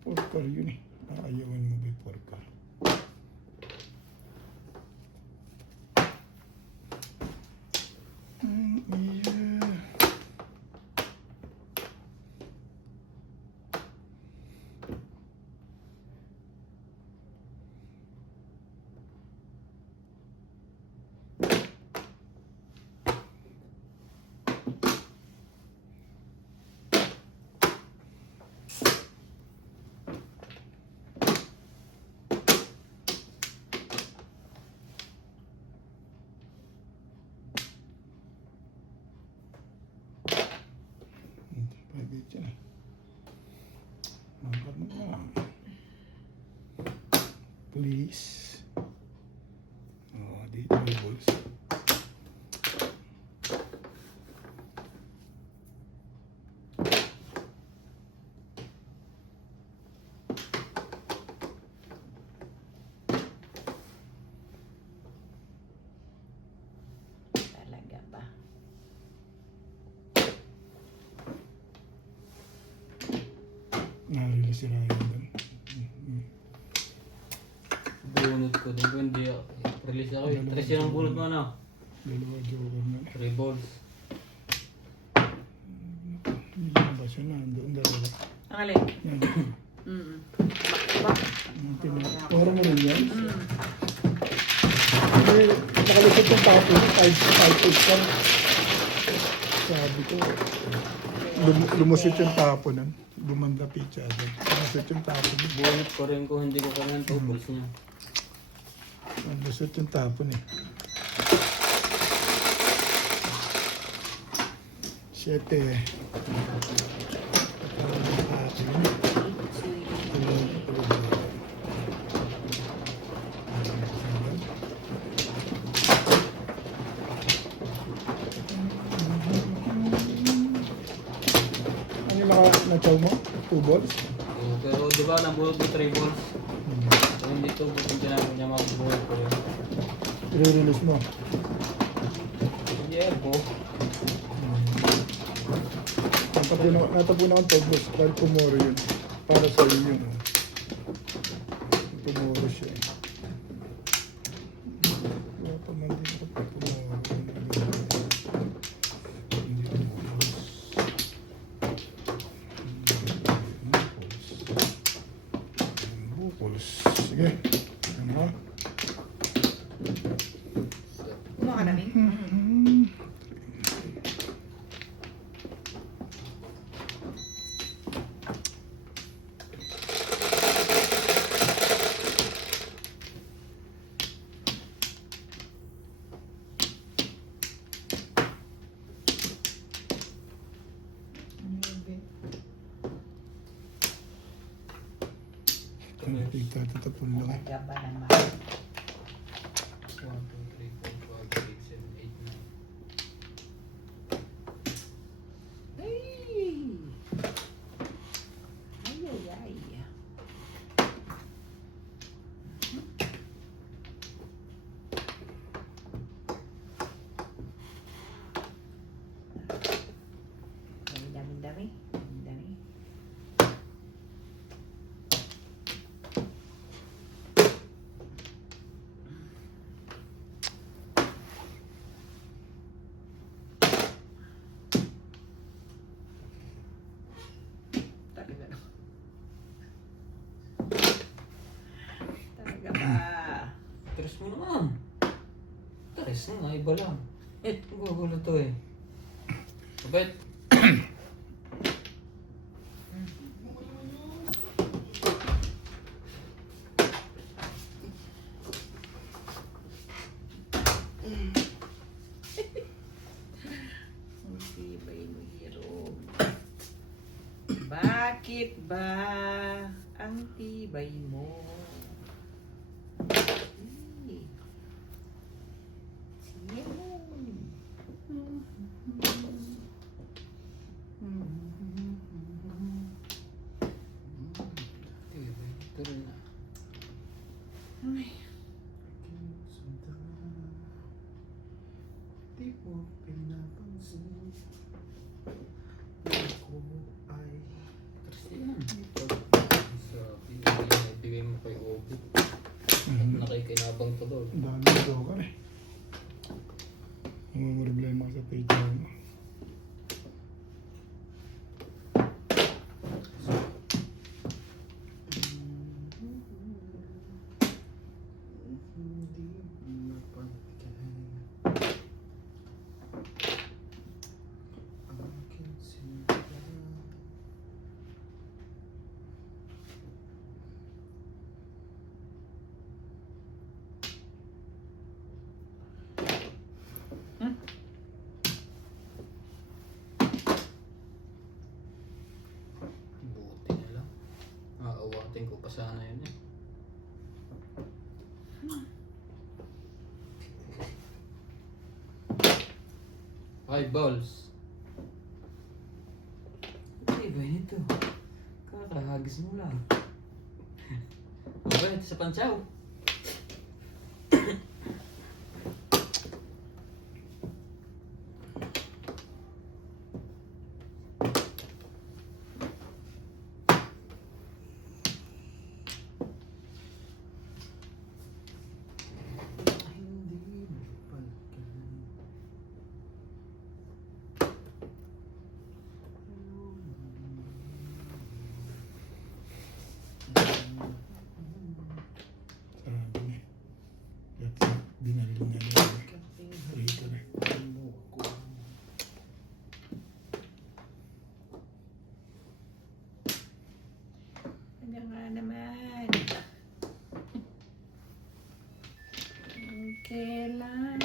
For car yun eh. Aayawan mo ba yung for car? Yeah. Pagod yan eh. Mangkot mo lang. Please. Oh, dito yung balls. Talaga ba? Narili si Ryan doon. Bunot ko doon. Hindi ako. Release ako eh. Tres yun ang bunot mo ano? Dalawa joker na. 3 balls. Hindi na ba siya na? Doon dalawa. Ang alin? Yan. Bak. Puro mo rin yan? Hindi, nakalusot yung papo. 5-8 ka. Sabi ko. Lumusot yung tapo nun. Gumanda pizza doon. Lumusot yung tapo nun. Bunot ko rin kung hindi ko kaya ng tubos niya. Lumusot yung tapo eh. 7. Ano yung nachaw mo? 2 balls? Oo, pero di ba nabunot ko 3 balls? So hindi tubos yung ginagawa niya makabunot ko rin. I-release mo. Yeah po. Natapunan ang 2 balls. Dahil tumoro yun. Para sa iyo yun. Tumoro siya. Wala pa man din ako tumoro. Hindi tumoro. Bukos. Sige. Ano? Ano ka namin? Ano tigtatatapon lang eh. Gaba naman. 1, 2, 3, 4, 5, 6, 7, 8, 9. Ay! Ay, ay, ay. Dami, dami, dami. Dami. Talaga naman. Talaga ba? Tres mo naman. Tres nga, iba lang. Ang gugulo to eh. Abet. Ang tibay mo, hero. Bakit ba ang tibay mo? Ay. Sige mo. Ito rin na. Ay. Di mo pinapansin ako ay Tres yan. Sabi, ibigay mo kay Obi. Nakikinabang tuloy. Ang dami daw ka eh. Ang mga problema sa page mo. hindi napagbigay ang aking simula. Buti na lang. Aawatin ko pa sana yun eh. Five balls. Ay, ba nito? Kakahagis mo lang. Okay, ito sa pansaw. Hindi napagbigay Talaga nga naman. Kailan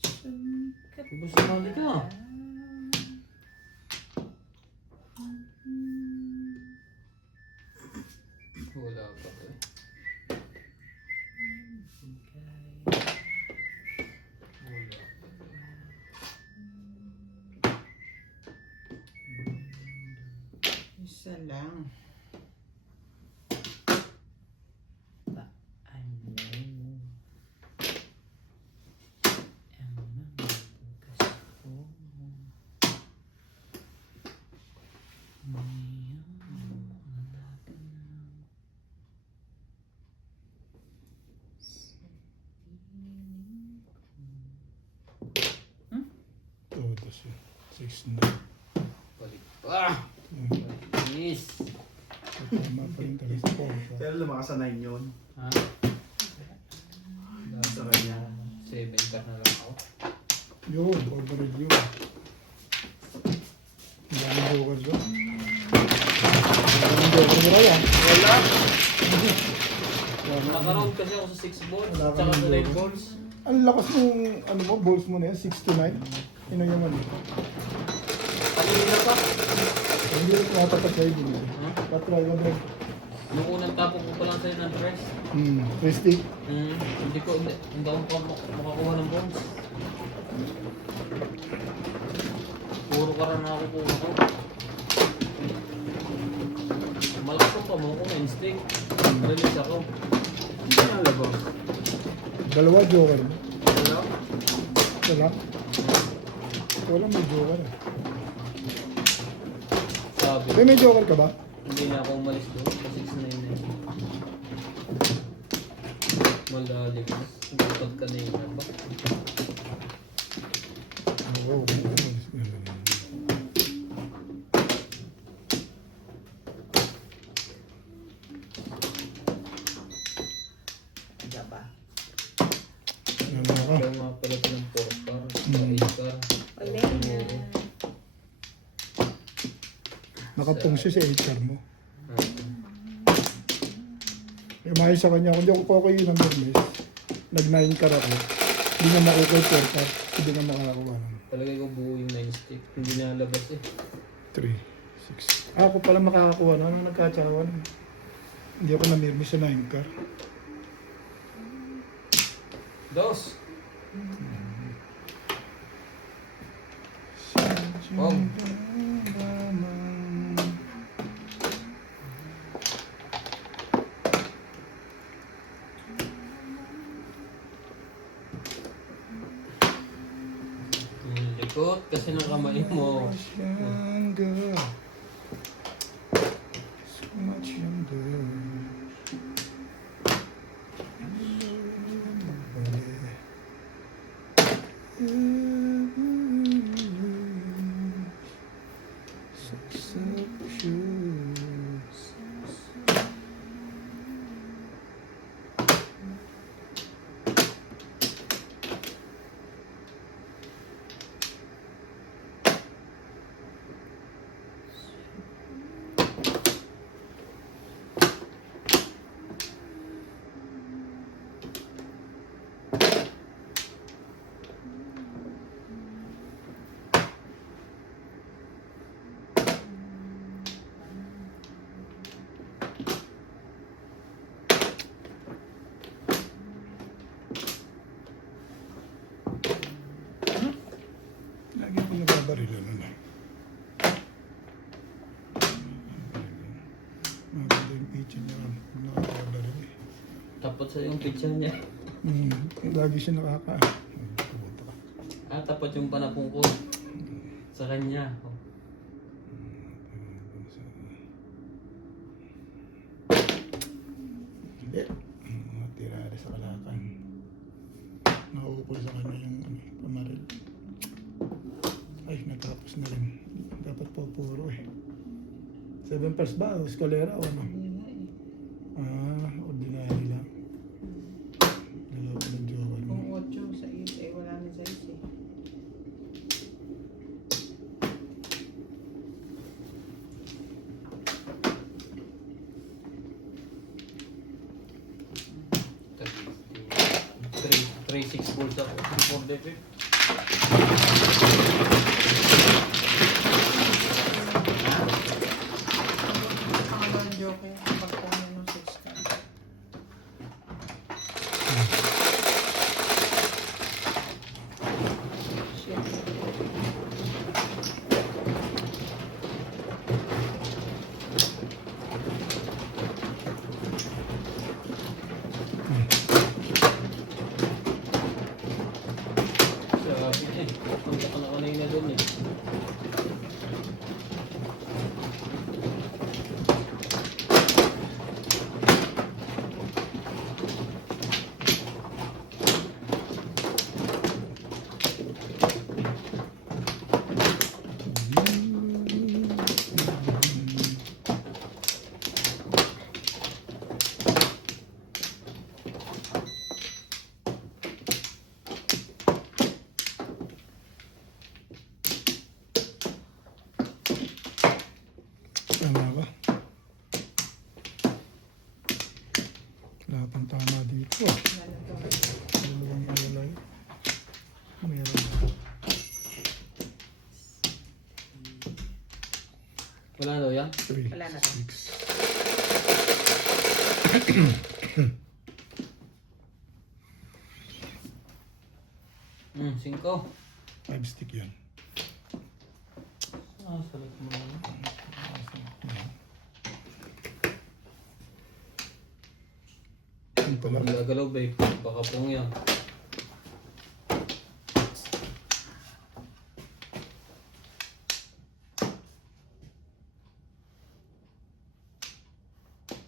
sumikat Gusto mo dito? Wala pa to eh. Wala pa to. Isa lang. Todos yun. 6 na. Balik pa. Yes. Tama pa rin talaga sa porta. Pero lumakas sa 9 yun. Ha? Sa kanya. 7 ka na lang ako. Yun, overhead yun. Ang daming joker doon. Ang joker mo yan. Wala. Nakaround kasi ako sa 6 balls. Wala ka Tsaka ng sa 9 joker. balls. Ang lakas nung ano mo, balls mo na yan, 69. Ino yung ano. Kanina pa. Hindi rin tumatapat sa'yo din. Ha? Patry ka bro. Nung unang tapo ko pa lang sa'yo ng dress. Restic. Hindi ako pa makakuha ng balls. Puro ka rin nakakuha ko. Malakas ang pamo ko, instinct. Release ako. Hindi na labang. Dalawa joker mo. Wala? Wala. Wala may joker eh. Sabi. May joker ka ba? Hindi na ako umalis doon. Sa 6-9 na yun. Malalim na. Dapat kanina ba? Oo. ba? Ano ka? Kaya nga pala ito ng 4 car. 8 car. Ulit na. Nakapungsi sa HR mo. Yung mahal sa kanya, kung di ako po kayo ng Hermes, nag-9 car ako, hindi na makukuha 4 car, hindi na makakakuha ng Talaga ko buo yung 9 stick. Hindi na labas eh. 3, 6. Ako pala makakakuha na, nang nagkatsawan. Hindi ako namirmis sa 9 car. Dos! Wow! Ang likot kasi ng kamay mo. Younger, so much younger. Lagi ko nababaril ano na. Maganda yung picture niya. Nakakabaril eh. Tapos sa yung picture niya. Lagi siya nakaka... Tapat yung panapong ko. Sa kanya. Hindi. Tira rin sa kalakan. Nauukol sa kanya yung pamaril. Ay, natapos na rin. Dapat po puro eh. 7 pers ba? O eskalera o ano? Ordinary lang. Dalawa pa ng jowa. Kung 8, 6, eh wala na 6 eh. 3-6 volts ako. 3-4 defect. Pangalan joke eh. Pagpong yun ng 6 ka. Sabi niya, punta ka na kanina dun eh. Tama ka. Lahat ng tama dito. Dalawang alay. Meron. Wala daw yan? 3, Wala na. 6. Hmm, 5. 5 stick yan. Ah, salit mo na. Yung pala. Magagalaw ba eh. Baka pong yan.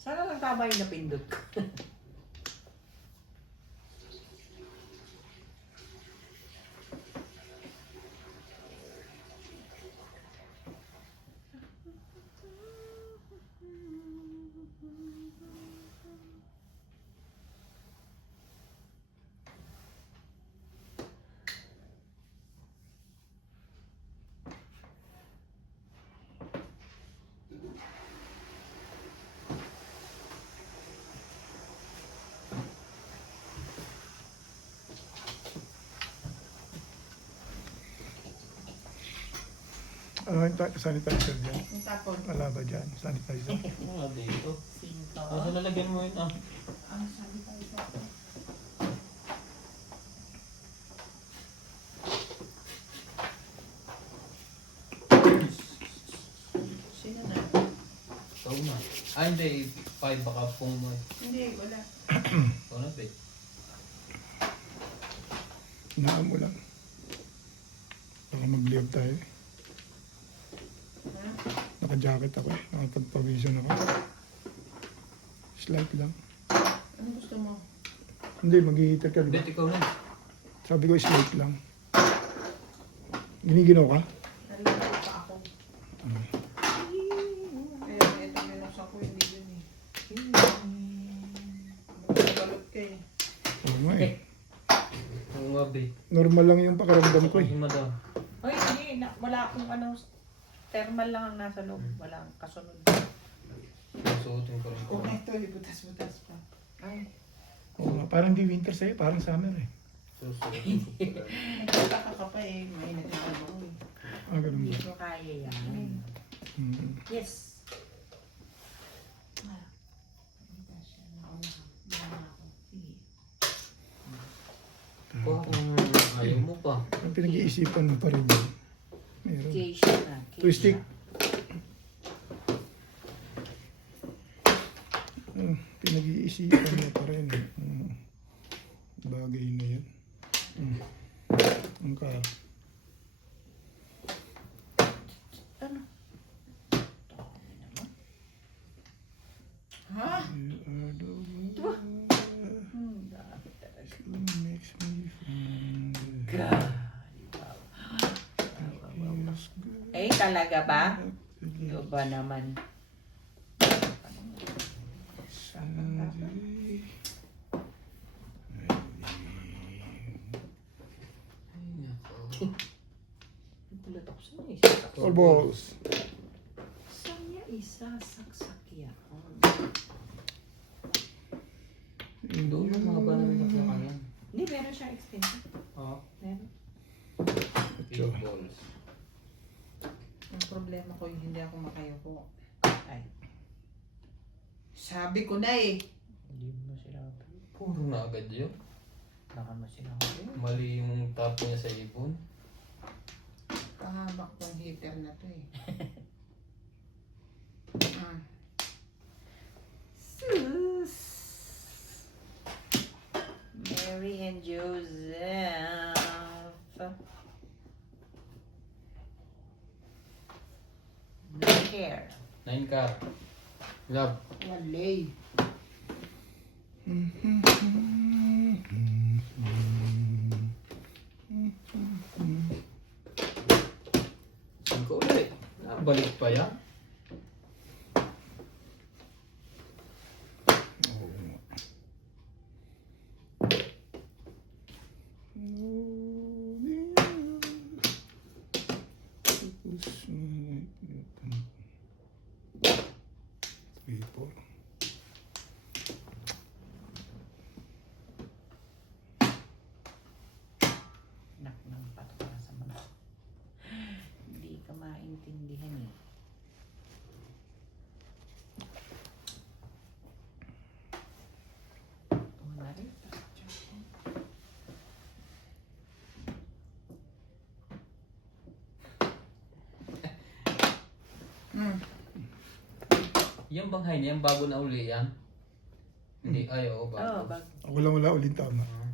Sana lang tama yung napindot ko. Ano yung sanitizer dyan? Yung tapon. Wala ba dyan? Sanitizer? Wala dito. Sinto. Asa lalagyan mo yun ah? Ano sabi tayo sa akin? Sino na? Ikaw na. Ah, hindi. 5 baka pong mo eh. Hindi, wala. Ikaw na ba eh. Hinaan mo lang. Baka mag-live tayo. Ha? Naka-jacket ako eh. Nakapag-provision ako. Slight lang. Ano gusto mo? Hindi, mag-heater ka, di ba? Bet, ikaw na. Sabi ko, slight lang. Giniginaw ka? Nalilito pa ako. Kaya ito minuksan ko hindi yun eh. Magbabalot ka eh. Oo nga eh. Oo nga be. Normal lang yung pakiramdam ko eh. Hindi madam. Hoy, hindi. Wala akong ano. Thermal lang ang nasa loob. Wala ang kasunod. Suotin ko rin ko. Kung ito, butas-butas pa. Ay. Oo nga, parang di winter sa'yo, parang summer eh. Susuotin ko pala. Nagtataka ka pa eh. Mainit na ano ko eh. Ah, ganun Hindi ba? ko kaya yan. Mm. Yes. Kung ayaw mo pa. Ang pinag-iisipan mo pa rin yun. Meron. Keisha na. Twistic. Pinag-iisipan mo pa rin. Bagay na yan. Ang ka. Ano? Ha? You are the one Dami talaga. who makes me find God. feels good. Eh, talaga ba? Ito ba naman? Someday. Pulot ako sa isa. All balls. Saya isa saksakyan. Doon yung mga ba namin nakalakayan? Hindi, may meron siyang extension. Oh, Meron. Ocho. balls. Ang problema ko yung hindi ako makayuko. Ay. Sabi ko na eh. Hindi mo sinabi. Puro na agad yun. Baka mo sinabi. Mali yung tapo niya sa ibon. Pahamak tong heater na to eh. Ah. Sus! Mary and Joseph. Black hair. 9 car. Love. Walay. Singko ulit. Balik pa yan. Oo nga. Three, four. Nak ng pato para sa mga. Hindi ka maintindihan eh. Wala rin. Hmm. Yung banghay niya, yung bago na uli yan. Hindi, ay, oo, bago. Oo, bag. Ako lang wala ulit tama. Ah.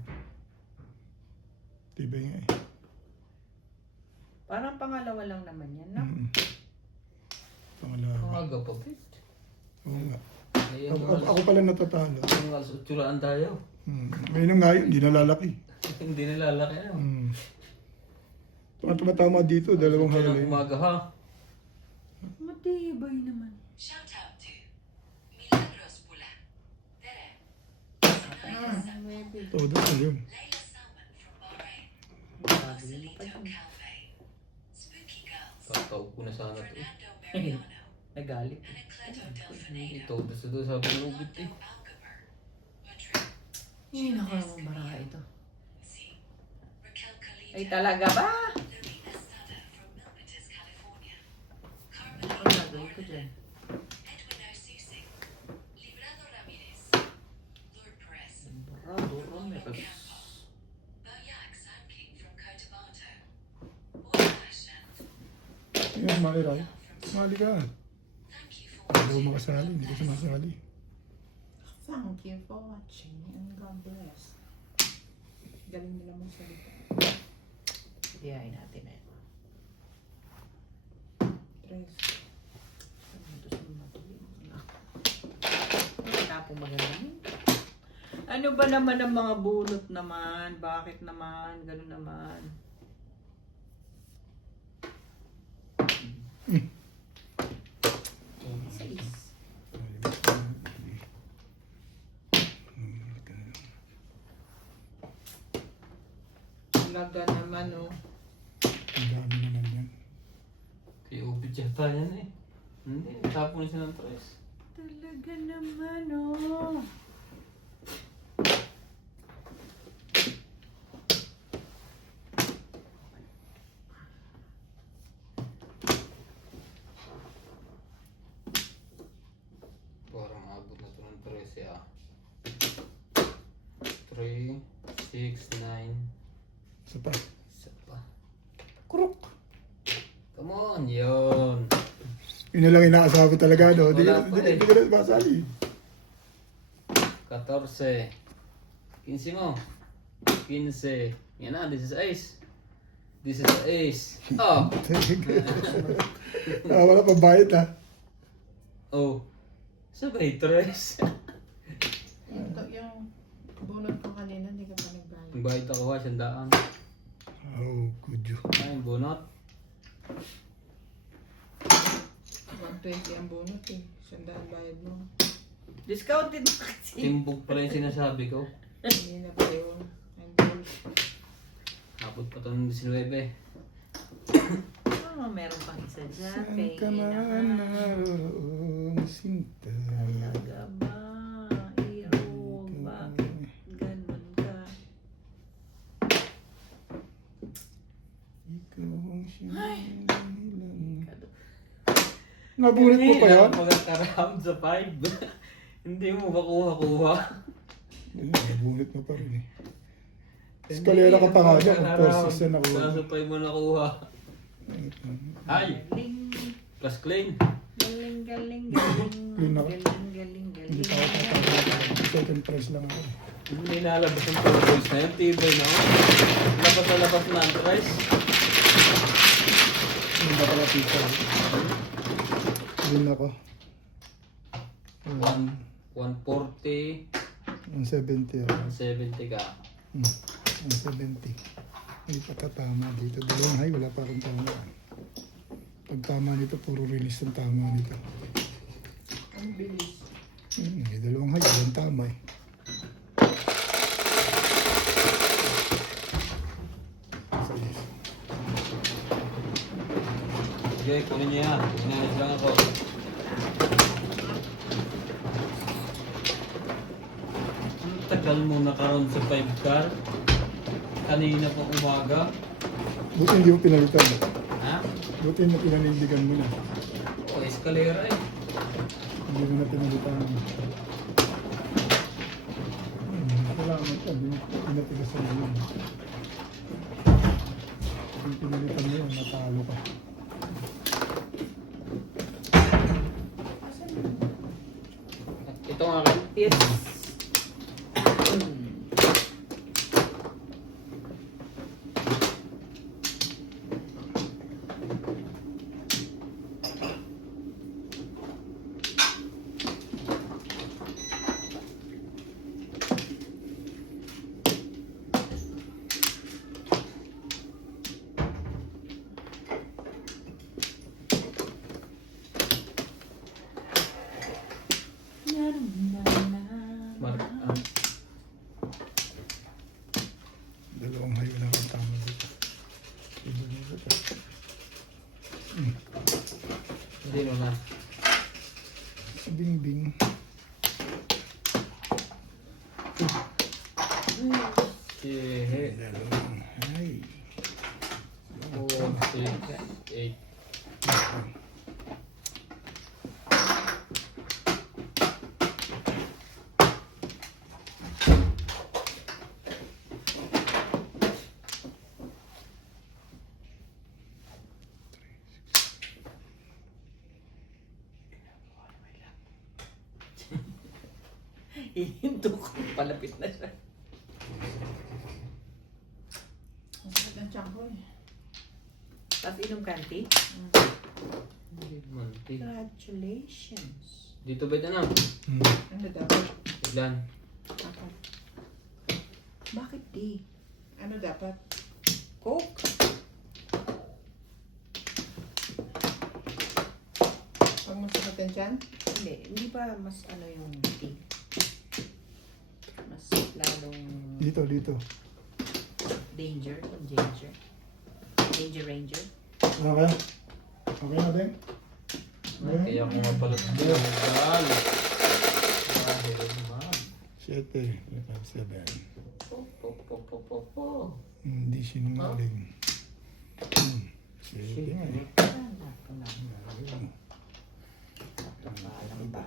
Tibay nga eh. Parang pangalawa lang naman yan, no? Pangalawa. Umaga pa, Pete. Oo nga. Ay, Ako pala natatalo. Ang alas 8 lang tayo. Ngayon nga yun, hindi nalalaki. Hindi nalalaki na. Tumatama dito, dalawang Alas 8 ng halo. umaga ha. Matibay naman. Shout out to Milagros Pula, Tere, Todo na yun. Layla Salman from Bahrain, Sabi mo pa Lito yun. Calve, Spooky Girls, Tataw ko na sana to. Fernando Mariano, Nagalit. Anacleto Delfinedo, Ito, gusto doon sabi ng ubit eh. Armando Alcomer, Audrey, Hindi na kaya baraha ito. Z, Raquel Calito, Ay talaga ba? Lorena Estrada from Milpitas, California, Ang Carmelita gagawin ko dyan. Edwin Arsusing, Librado Ramirez, Lord Perez, Barado, Romero. Campos, Bayak Sidekick from Cotabato, Boyash and Yan, sumali raw. Sumali ka. thank you for Hindi ako makasali, hindi ko sumasali. Thank you for watching and God bless. Galing nila mong salita. Iyain natin eh. Tres. Ito sa matuloy. Wala po maganda yun. Ano ba naman ang mga bunot naman? Bakit naman? Ganun naman. Sis. Talaga naman oh. Ang dami naman yan. Kaya ubit yata yan eh. Hindi, tapon siya ng tres. Talaga naman oh. Parang abot na ito ng 13 ah. 3, 6, 9. Isa pa. Isa pa. Kurok! Come on, yun. Yun na lang inaasabi talaga, no? Di Wala pa eh. ka na masali. 14. 15 mo. 15. Yan na, this is ace. This is ace. Oh! Wala pa bayad, ha? Oh. Sabay, tres. Yung bunot ko kanina, hindi ka pa nagbayad. Ang bayad ako ha, 100. Oh, good you. Ay, bunot. 120 ang bunot eh. Sandaan bayad mo. Discounted na kasi. Timbog pala yung sinasabi ko. Hindi na pa yun. I'm told. Abot pa ito ng 19. Oh, meron pang isa dyan. Saan Pahingin ka man naman. naroon, sinta? Talaga ba? Iro, bakit ganun ka? Nabunot mo pa yun? Pagkakaround sa 5. Hindi mo makuha-kuha. Nabunot mo pa rin eh. Eskalera ka pa nga dyan kung forces yan ako. Kaso 5 mo nakuha. Ay! Galing. Plus clean. Galing, galing, galing. Clean ako. Galing, galing, Hindi galing. pa ako tatawag. Second price lang ako. Hindi nalabas ang turboys na yun. Tibay na ako. Labas na labas na ang price. Hindi ba pala pizza? Clean ako. 140. Ang 70 ako. 70 ka. Ang 70. Hindi pa tatama dito. Dalawang high, wala pa akong tama. Pag tama nito, puro release ang tama nito. Ang bilis. Dalawang high, walang tama eh. Sige, kunin niyo yan. Kunin lang ako. Ang tagal mo nakaroon sa 5 car. Kanina pa umaga. Buti hindi mo pinalitan. Ha? Buti na pinanindigan mo na. O, eskalera eh. Hindi mo na pinalitan. Salamat ka. Hindi mo pinatigas sa iyo. Kung pinalitan mo yun, natalo ka. Ito nga akin. Yes. Mark up. Dalawang high, wala akong tama dito. Hindi mo na. Bing-bing. Sige. Dalawang high. 4, 6, 8. Ihinto ko. Palapit na siya. Ang sakit ng tiyan ko eh. Tapos inom kanti. Hindi manti. Congratulations. Dito ba ito na? Ano dapat? Ilan? Dapat. Bakit di? Ano dapat? Coke? Pag masakit ang tiyan? Hindi pa mas ano yung tea. Mas lalong Dito, dito. danger. Danger. Danger Ranger. Okay? Okay na, Ben? Kaya ko nga pala sa dahil. Dahil man. 7, 7. Po. Hindi sinungaling. 7 nga eh. Palang ba?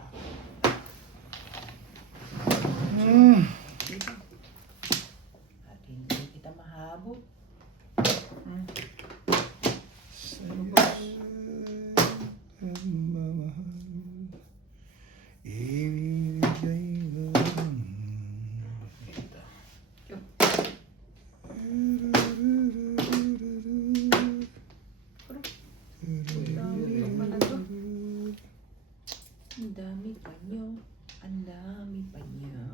At hindi kita mahabot. Ang dami pa nyo. Ang dami pa nyo.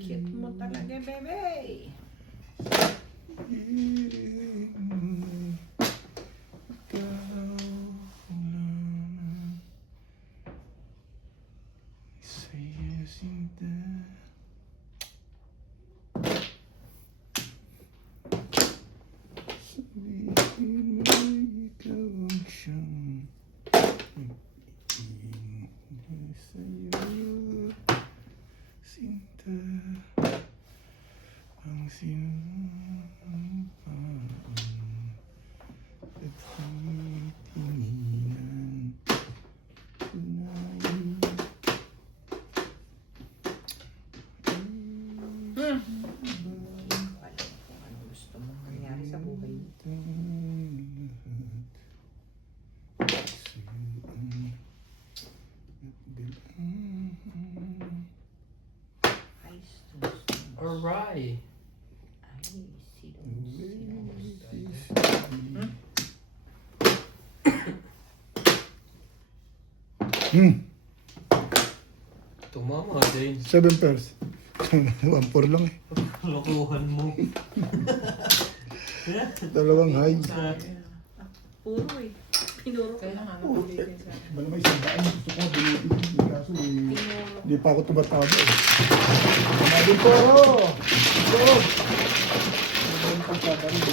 Cute mo talaga, bebe. Ay, stones. Alright. Ay, silong. Tumama din. 7 pairs. 1-4 lang eh. Lokohan mo. Dalawang high. Puro eh. Pinuro ko. Kaya nga, nakulitin sa Bala may isang daan. Gusto ko binutin. Kaso hindi pa ako tumatabo eh. Tama din po ako. Ito. Ano pa sa bando?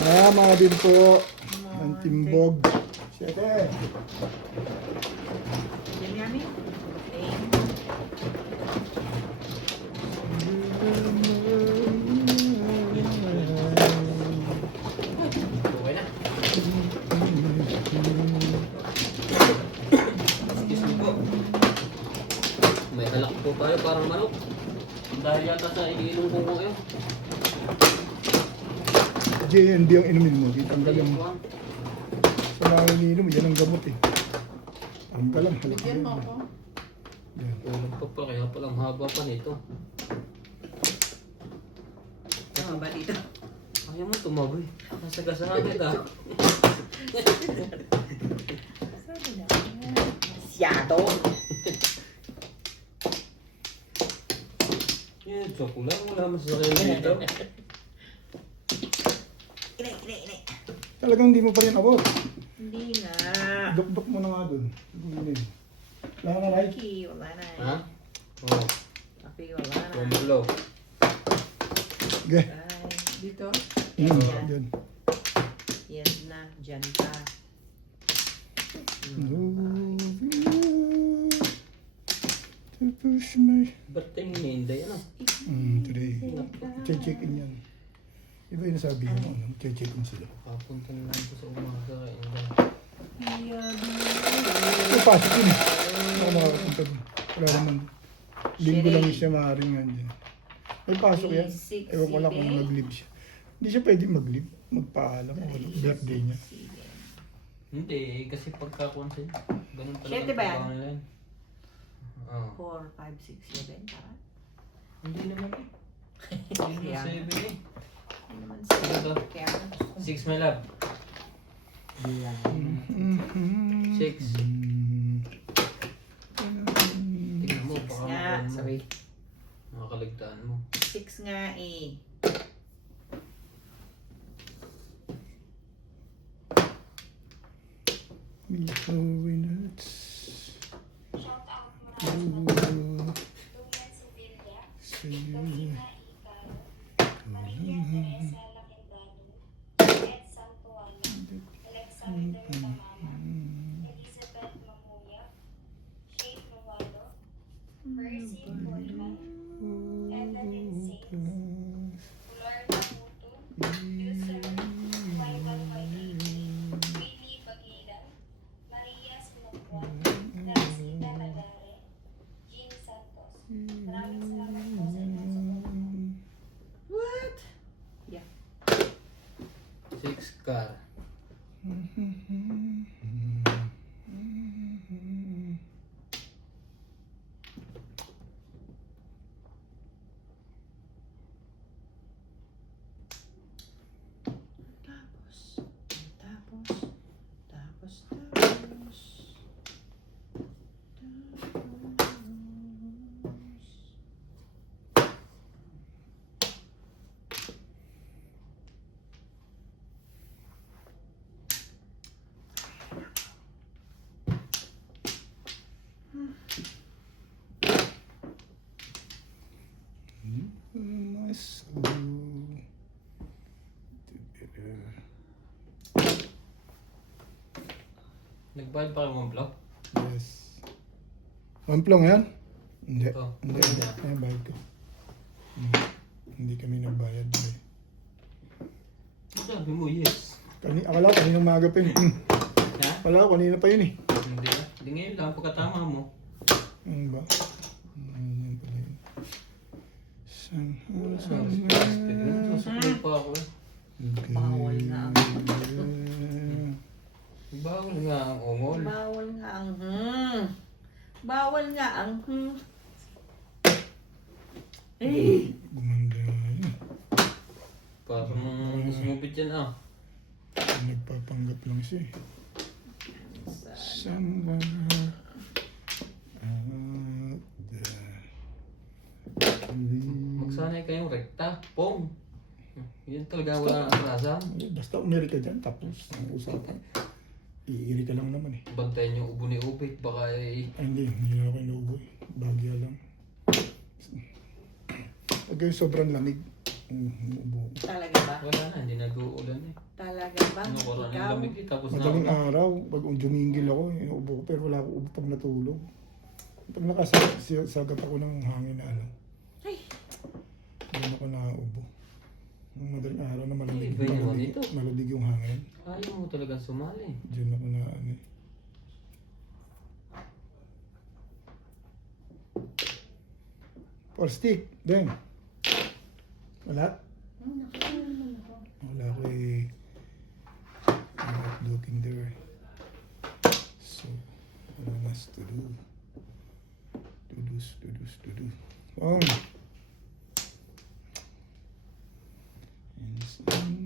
Tama din po. Ang timbog. 7. Yan yami. Okay na. Excuse me po. May alak po tayo parang manok. Dahil yata sa iniinom ko ngayon. JNB ang inumin mo. Tanggal yung sa mga iniinom. Yan ang gamot eh. Tanggal ang halak. Bigyan mo ako. Yan. Tulog pa pa, kaya palang haba pa nito. Tama ba dito? Ayaw mo tumaboy. Nasagasagad ah. Masyado. Yan, joke lang. Wala masasakyan dito. Inay. Talagang hindi mo pa rin abot. Hindi nga. Dok-dok mo na nga dun. Wala na right? Aki, wala na eh. Ha? Oo. Aki, wala na. Pumulo. Okay. Ay, Dito. Yan. yan na. Diyan pa. To push my... Ba't tayo hindi? Ano? Today. Check-in yan. Iba yung nasabi mo, ano? Check-in sila. Papunta na lang ko sa umasa. Ito, pasok yun eh. Ako makakapunta dun. Wala naman. Linggo lang siya maaaring nga dyan. May pasok yan. Ewan ko lang kung mag-leave siya. Hindi siya pwede mag-leave. Magpaalam o birthday niya. Hindi, kasi pagkakuan sa'yo. Ganun talaga. Siyete ba yan? trabaho nila Oo. 4, 5, 6, 7. Parang. Hindi naman eh. Hindi Kaya naman 7 eh. Hindi naman Ano to? 7. Kaya nga gusto ko. 6 my love. 6. Tingnan mo, baka Nga, makuha mo. sabi. Makakaligtaan mo. 6 nga eh. Shout out mula sa Lumen Sevilla, Victorina Icaro, Maria Teresa Laquindano, Ed Santuano, Alexander Tamama, Elizabeth Mamuya, Shane Nuwalo, Percy Portman, Evelyn Saints, Florida Mutu, User 5158, Willie Bagilan, Maria Sinapuan, Narcita Nagare, Jean Santos. Maraming salamat po sa inyong suporta. What? Yeah. 6 car. Tapos. Nagbayad pa kayo ng vlog? Yes. Mamplong yan? Hindi. Oh, Hindi. hindi. Ay, bayad ko. Hindi kami nagbayad. Sabi mo, yes. Akala ko kaninang maaga pa yun. Ha? Wala ko, kanina pa yun eh. Hindi. Hindi ngayon lang, pagkatama mo. Ano ba? Yan pala yun. Somehow Susuklay pa ako eh. Bawal nga ang Bawal nga ang ungol. Bawal nga ang Bawal nga ang Eh! Gumanda na yun. Parang sumubit yan ah. Nagpapanggap lang siya eh. Somewhere out there. Magsanay kayong rekta. Pong. Yan talaga wala ang atrasan. Basta umiri ka dyan, tapos ang usapan. Iiri ka lang naman eh. Bantayan yung ubo ni Ubik. Baka eh. Ay, hindi na ako inuubo eh. Bagya lang. Pag yung sobrang lamig, umuubo. Talaga ba? Wala na, hindi nag-uulan eh. Talaga ba? Ano ko rin Ikaw? yung lamig eh. Tapos Madaling na araw, pag jumingil ako, inuubo ko, pero wala ako ubo pag natulog. Pag nakasagat ako ng hangin na ano, Ay! hindi ako nauubo. Nung madaling araw na malamig, Iba yung ano ito. malamig yung hangin, ayaw mo talaga sumali. dyan ako na ano eh. For stick, then. Wala? Wala ko eh. I'm not looking there. So, what else to do? To do. Oh. Tonight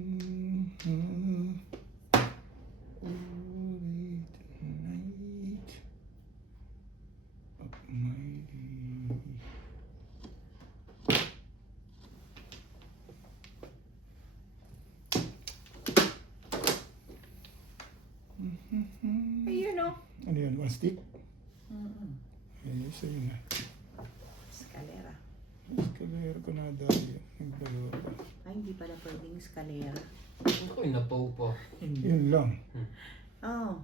of my Ayun o. ano yun? One stick? Mm-mm. Eh, isa yun na. Eskalera. Eskalera ko na dahil. Nagdalawa. Ay, hindi pala pwedeng eskalera. Ako'y napaw pa. Yun lang. Oh.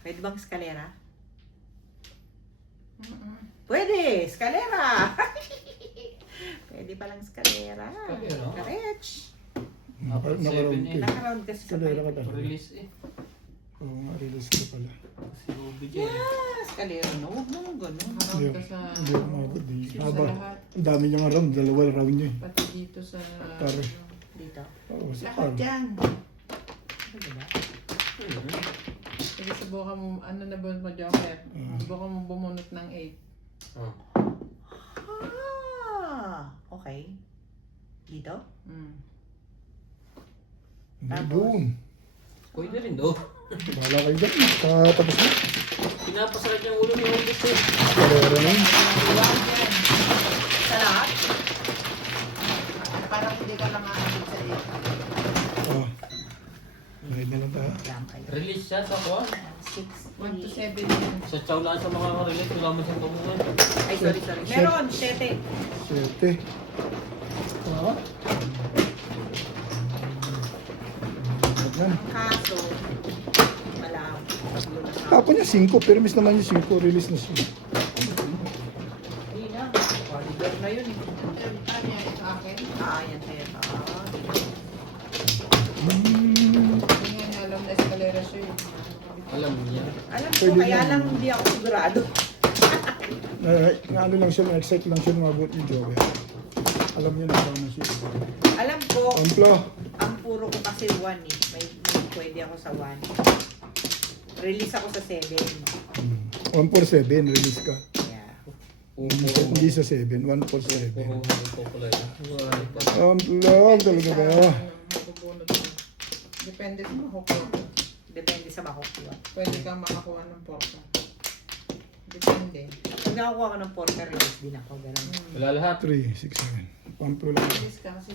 Pwede bang eskalera? Pwede! Eskalera! Pwede palang eskalera. Eskalera? Correct. Dapat Nakaroon 7 ka eh. eh. Nakaround kasi sa Eskalera ka pipe. talaga. Release eh. Oo nga, release ko pala. Si Ubik yan. Yeah, eskalera na. Huwag naman ganun. Harap Hindi ka sa... hindi ako mabot eh. Sa Haba. lahat. Ang dami niyang round, dalawa round niya eh. Pati dito sa... Pare. Dito. Oo, sa Lahat par. yan. Pwede ba? Sige, subukan mo, ano na ba mo, Joker? Subukan mo bumunot ng 8. Oh. Ah! Okay. Dito? Hindi doon. Pwede rin daw. Bahala kayo dyan. Tapos na. Pinapasarap yung ulo ni Ubik eh. Eskalera na yun. Iwan yan. Sa lahat? Parang hindi ka lang aabot sa 8. Oh. Mahid na lang tayo. Lang kayo. Release siya sa kuwan. 1 to 60. 7 yan. Sa chow lang sa mga release. Wala mo siyang pamungan. Ay, sorry. Meron, 7. 7. Oo. Yan. Ang kaso, wala. Tatlo na sa Tapon niya 5, pero miss naman yung 5, release na siya. Hindi na. Oliver na yun eh. Ano yan, sa akin? Ah, yan tayo. Hindi nga niya alam na eskalera siya eh. Alam niya. Alam ko, Pwede kaya na. lang hindi ako sigurado. Na ano lang siya, na-excite lang siya mabot yung Joker. Alam niya na paano siya. Alam ko, Amplo. ang puro ko kasi 1 eh. May pwede ako sa 1. Release ako sa 7. 1 for 7, release ka. Yeah. Hindi sa 7, 1 for 7. Puro ko pala yun. Amplo, talaga ba? Mabubunot mo. Depende sa mahok mo. Depende sa mahok yun. Pwede kang makakuha ng porta. Depende. Pag nakakuha ko ng 4, release din ako. Ganun. Wala lahat. 3, 6, 7. Amplo lang. Release ka kasi.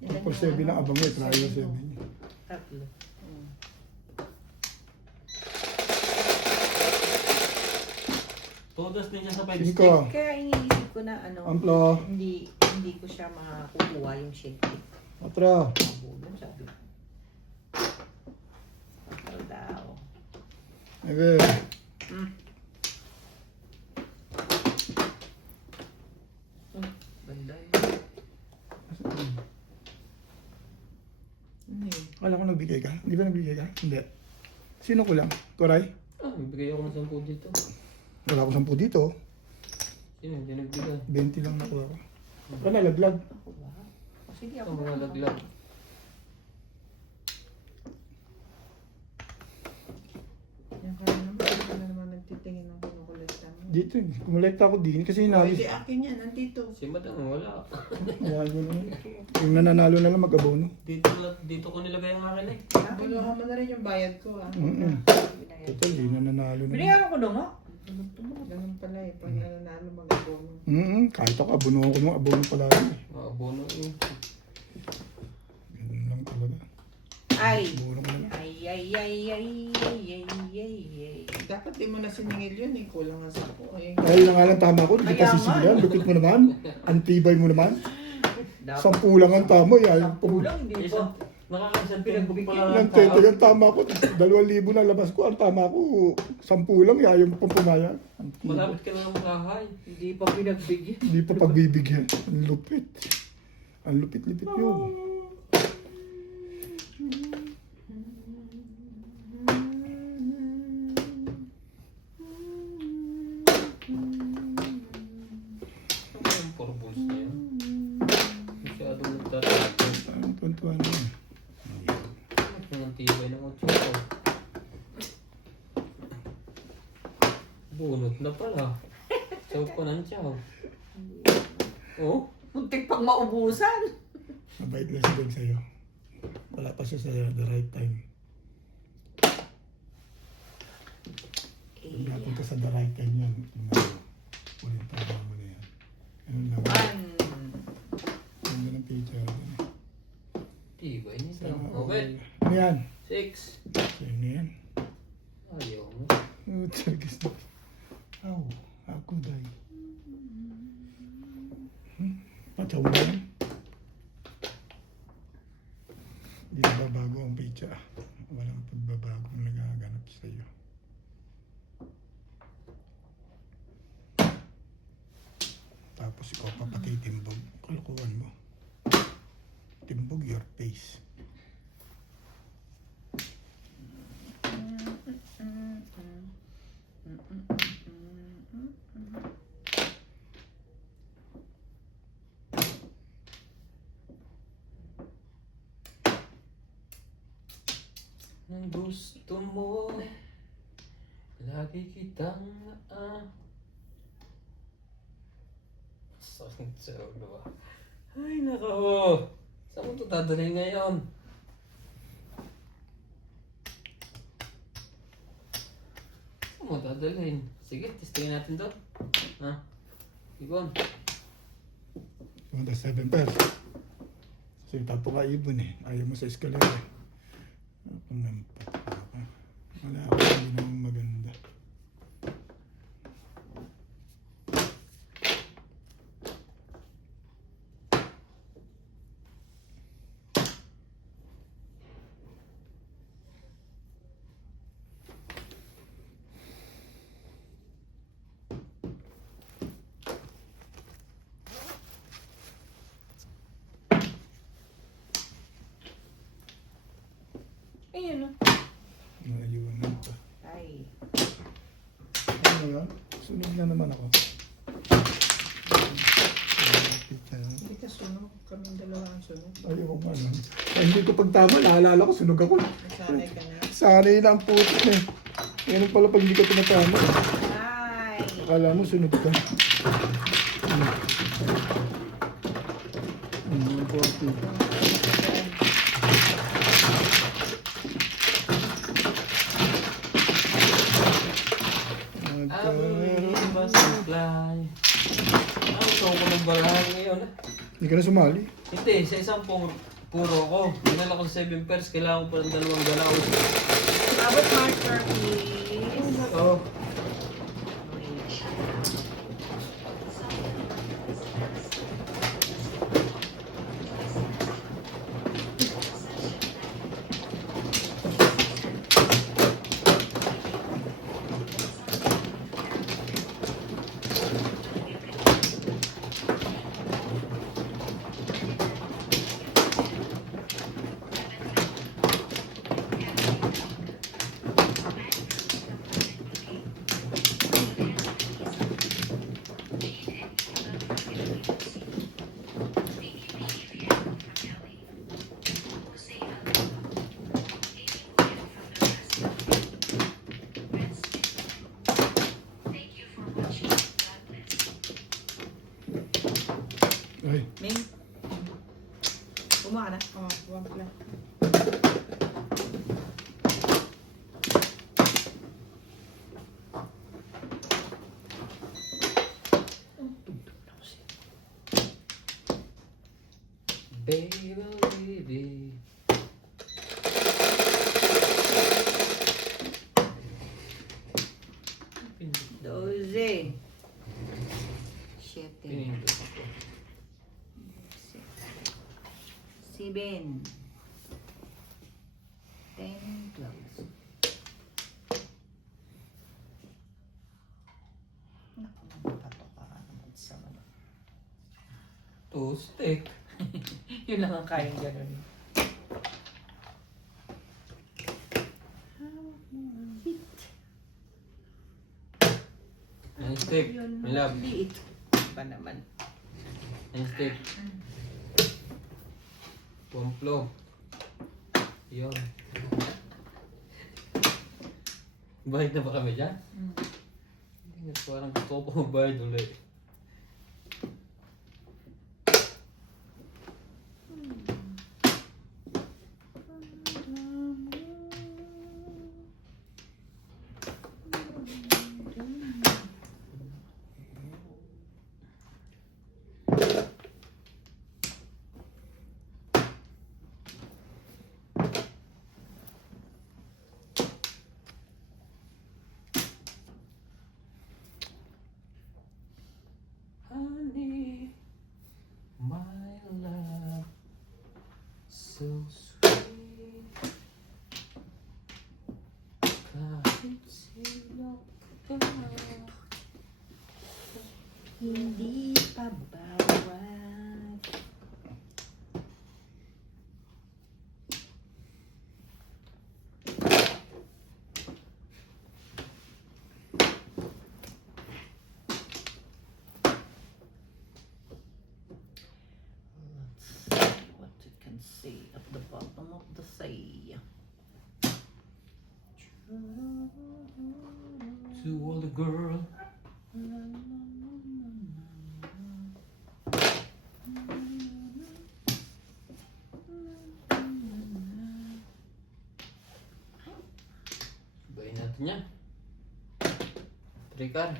1 for 7 lang, abang mo, try yung 7. Tatlo. Todas din siya sa 5 5. stick. Kaya iniisip ko na ano, Amplo. hindi ko siya makakukuha yung shake. 4. Mabulong sabi. Tatlo daw. Okay. Banda yun. Hindi. Wala ko nagbigay ka. Di ba nagbigay ka? Hindi. Sino ko lang? Koray? Ah, bibigay ako ng 10 dito. Wala ko 10 dito. Sino hindi nagbigay? 20 lang nakuha ko. nalaglag. Sige, Ito ako mga na. laglag. Yan kaya naman, hindi ka na naman nagtitingin ng kinukulekta mo. Dito, kumulekta ako din kasi Oh, inalis. hindi akin yan, nandito. Si madam wala. Yan, yun. Yung nananalo na lang mag-abono. Dito ko nilagay ang akin eh. Buluhan mo na rin yung bayad ko ah. Total, di nananalo na. Binihan ko na nga. Ganun pala eh, pag nananalo mag-abono. Kahit ako, abono ko nung abono pala. Abono eh. Ganun lang talaga. Ay. Abono ko na. Ay, ay, ay, ay, ay, ay, ay, ay. Dapat di mo na siningil yun eh, kulang nga sa ko eh. Dahil lang nga lang tama ko, hindi Kaya pa nga. sisigilan. Lupit mo naman. Antibay mo naman. Dapat 10 lang ang tama. Yan. kulang, hindi Isa, ba? nakakasang pinagbugbog pa lang Nang ang tao. tete ang tama ko. 2,000 na labas ko. Ang tama ko, 10 lang. Ayaw mo pang pumayag. Malapit ka na ng bahay. Hindi pa pinagbigyan. Hindi pa pagbibigyan. Ang lupit. Ang lupit-lupit yun. Ano yung purpose niya? Masyadong nagtatapos. Ang tuntuan mo. Ang tibay ng utso. Bunot na pala. Chow ko ng chow. Oh? Muntik pang maubusan. Mabait na si Dog sa'yo. Wala pa siya sa the right time. Pag napunta sa the right time yan, ulit tama mo na yan. Ano lang. Ganda ng picture. Tibay nito. Okay. Ano yan? 6. Sa'yo na yan. Ayaw mo. Oh, tsargas na. Aw, ako day. Patsaw mo yan. Hindi na babago ang picture. Walang pagbabago na nagaganap sa'yo. Tapos ikaw pa pati timbog. Kalukuhan mo. Timbog your face. Nang gusto mo, lagi kitang Sakit sa ulo ah. Ay nako. Saan mo ito dadalhin ngayon? Saan mo dadalhin? Sige, testingin natin to. Ha? Ibon. Mga 7 pairs. Kasi tapo ka ibon eh. Ayaw mo sa eskalera eh. Ako nampat ka. Wala ako hindi naman maganda. Ayun o. Naiwan lang pa. Ay. Ano yun? Sunog na naman ako. Hindi ka sunog, kaming dalawa ang sunog. Ayaw nga lang. Ay, hindi ko pagtama, naalala ko, sunog ako. Nasanay ka na. Sanay na ang puto eh. Ganun pala pag hindi ka tumatama. Ay. Akala mo sunog ka. Abuli butterfly. Gusto ko ng barahan ngayon. Hindi ka na sumali. Hindi, sa isang puro ko. Dinala ko sa 7 pairs, kailangan ko pa ng 2 galaw. Abot marker, please. Oh. Kumuha ka na? Oo, kuha pala. Baby, baby. Doze. Siete. Pinindot ko. Seven. 10, 12. Naku, nagpapaka naman sa ano. Two-stick. Yun lang ang kayang gano'n. Nine stick. Yun, My love. liit. Pa naman. Nine stick. Pomplo. Yun. Bayad na ba kami dyan? Hindi, parang gusto ko pa magbayad ulit. Honey, my love, so sweet. Kahit sino ka, Hindi pa bawat. Let's see what you can see at the bottom of the sea. to all the girl. Bayin natin yan. Trikar.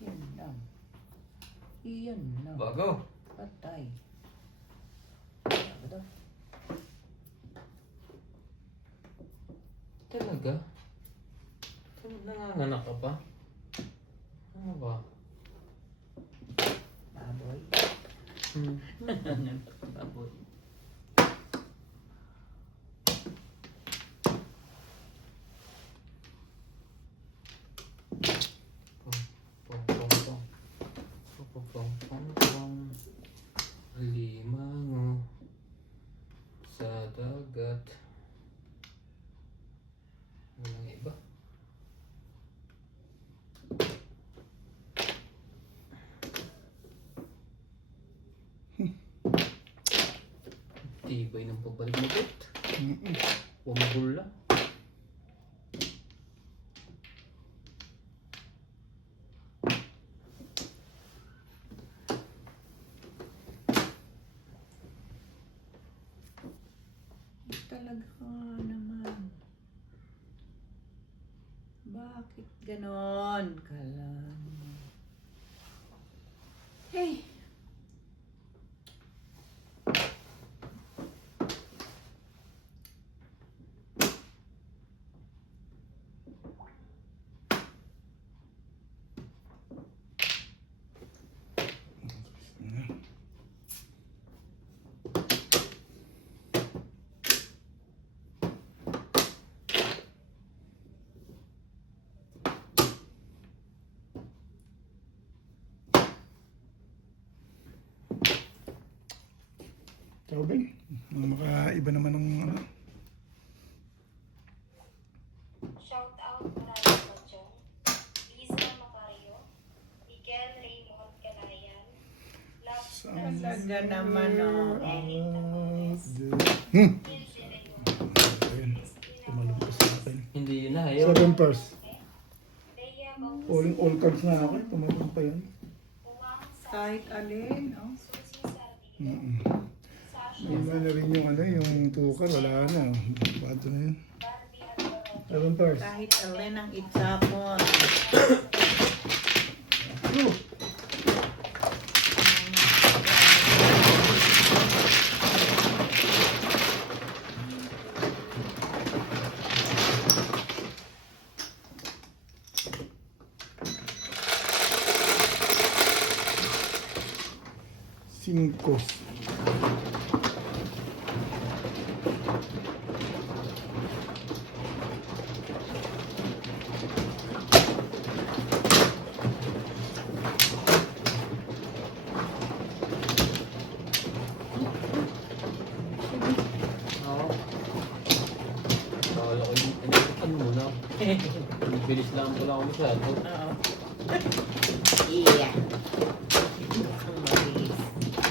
Yan lang. Iyan lang. Bago. Patay. Bago daw. Talaga? Nanganganak ka pa? Ano ba? Baboy. Baboy. Limango sa dagat. Walang iba. Tibay ng pabalik mo, Bet. Wambul lang. Talaga naman. Bakit ganon ka lang? Hey! Ikaw, Ben? Makaiba naman ng ano. Shout out Maraming Machong, Lisa Macario, Miguel Raymond Calayan, Love Talaga naman, oh. Eric Tacones, Hmm. Gil De Leon, Ayun. Tumalong sa akin. Hindi yun na, ayaw. 7 pairs. Lea Bautista, All cards na ako. Tumalong pa yan. Huwang Sa, Kahit alin, oh. Susie Sardina, Mm-mm. Sasha Iba na rin yung ano, yung tukar. Wala na. Bato na yun. Barbie Alvarado, 7 pairs. Kahit alin ang itsapon. Oh. Cinco. Oo. Kala ko yung ano muna. Bilis lang pala ako masyado. Oo. Yeah.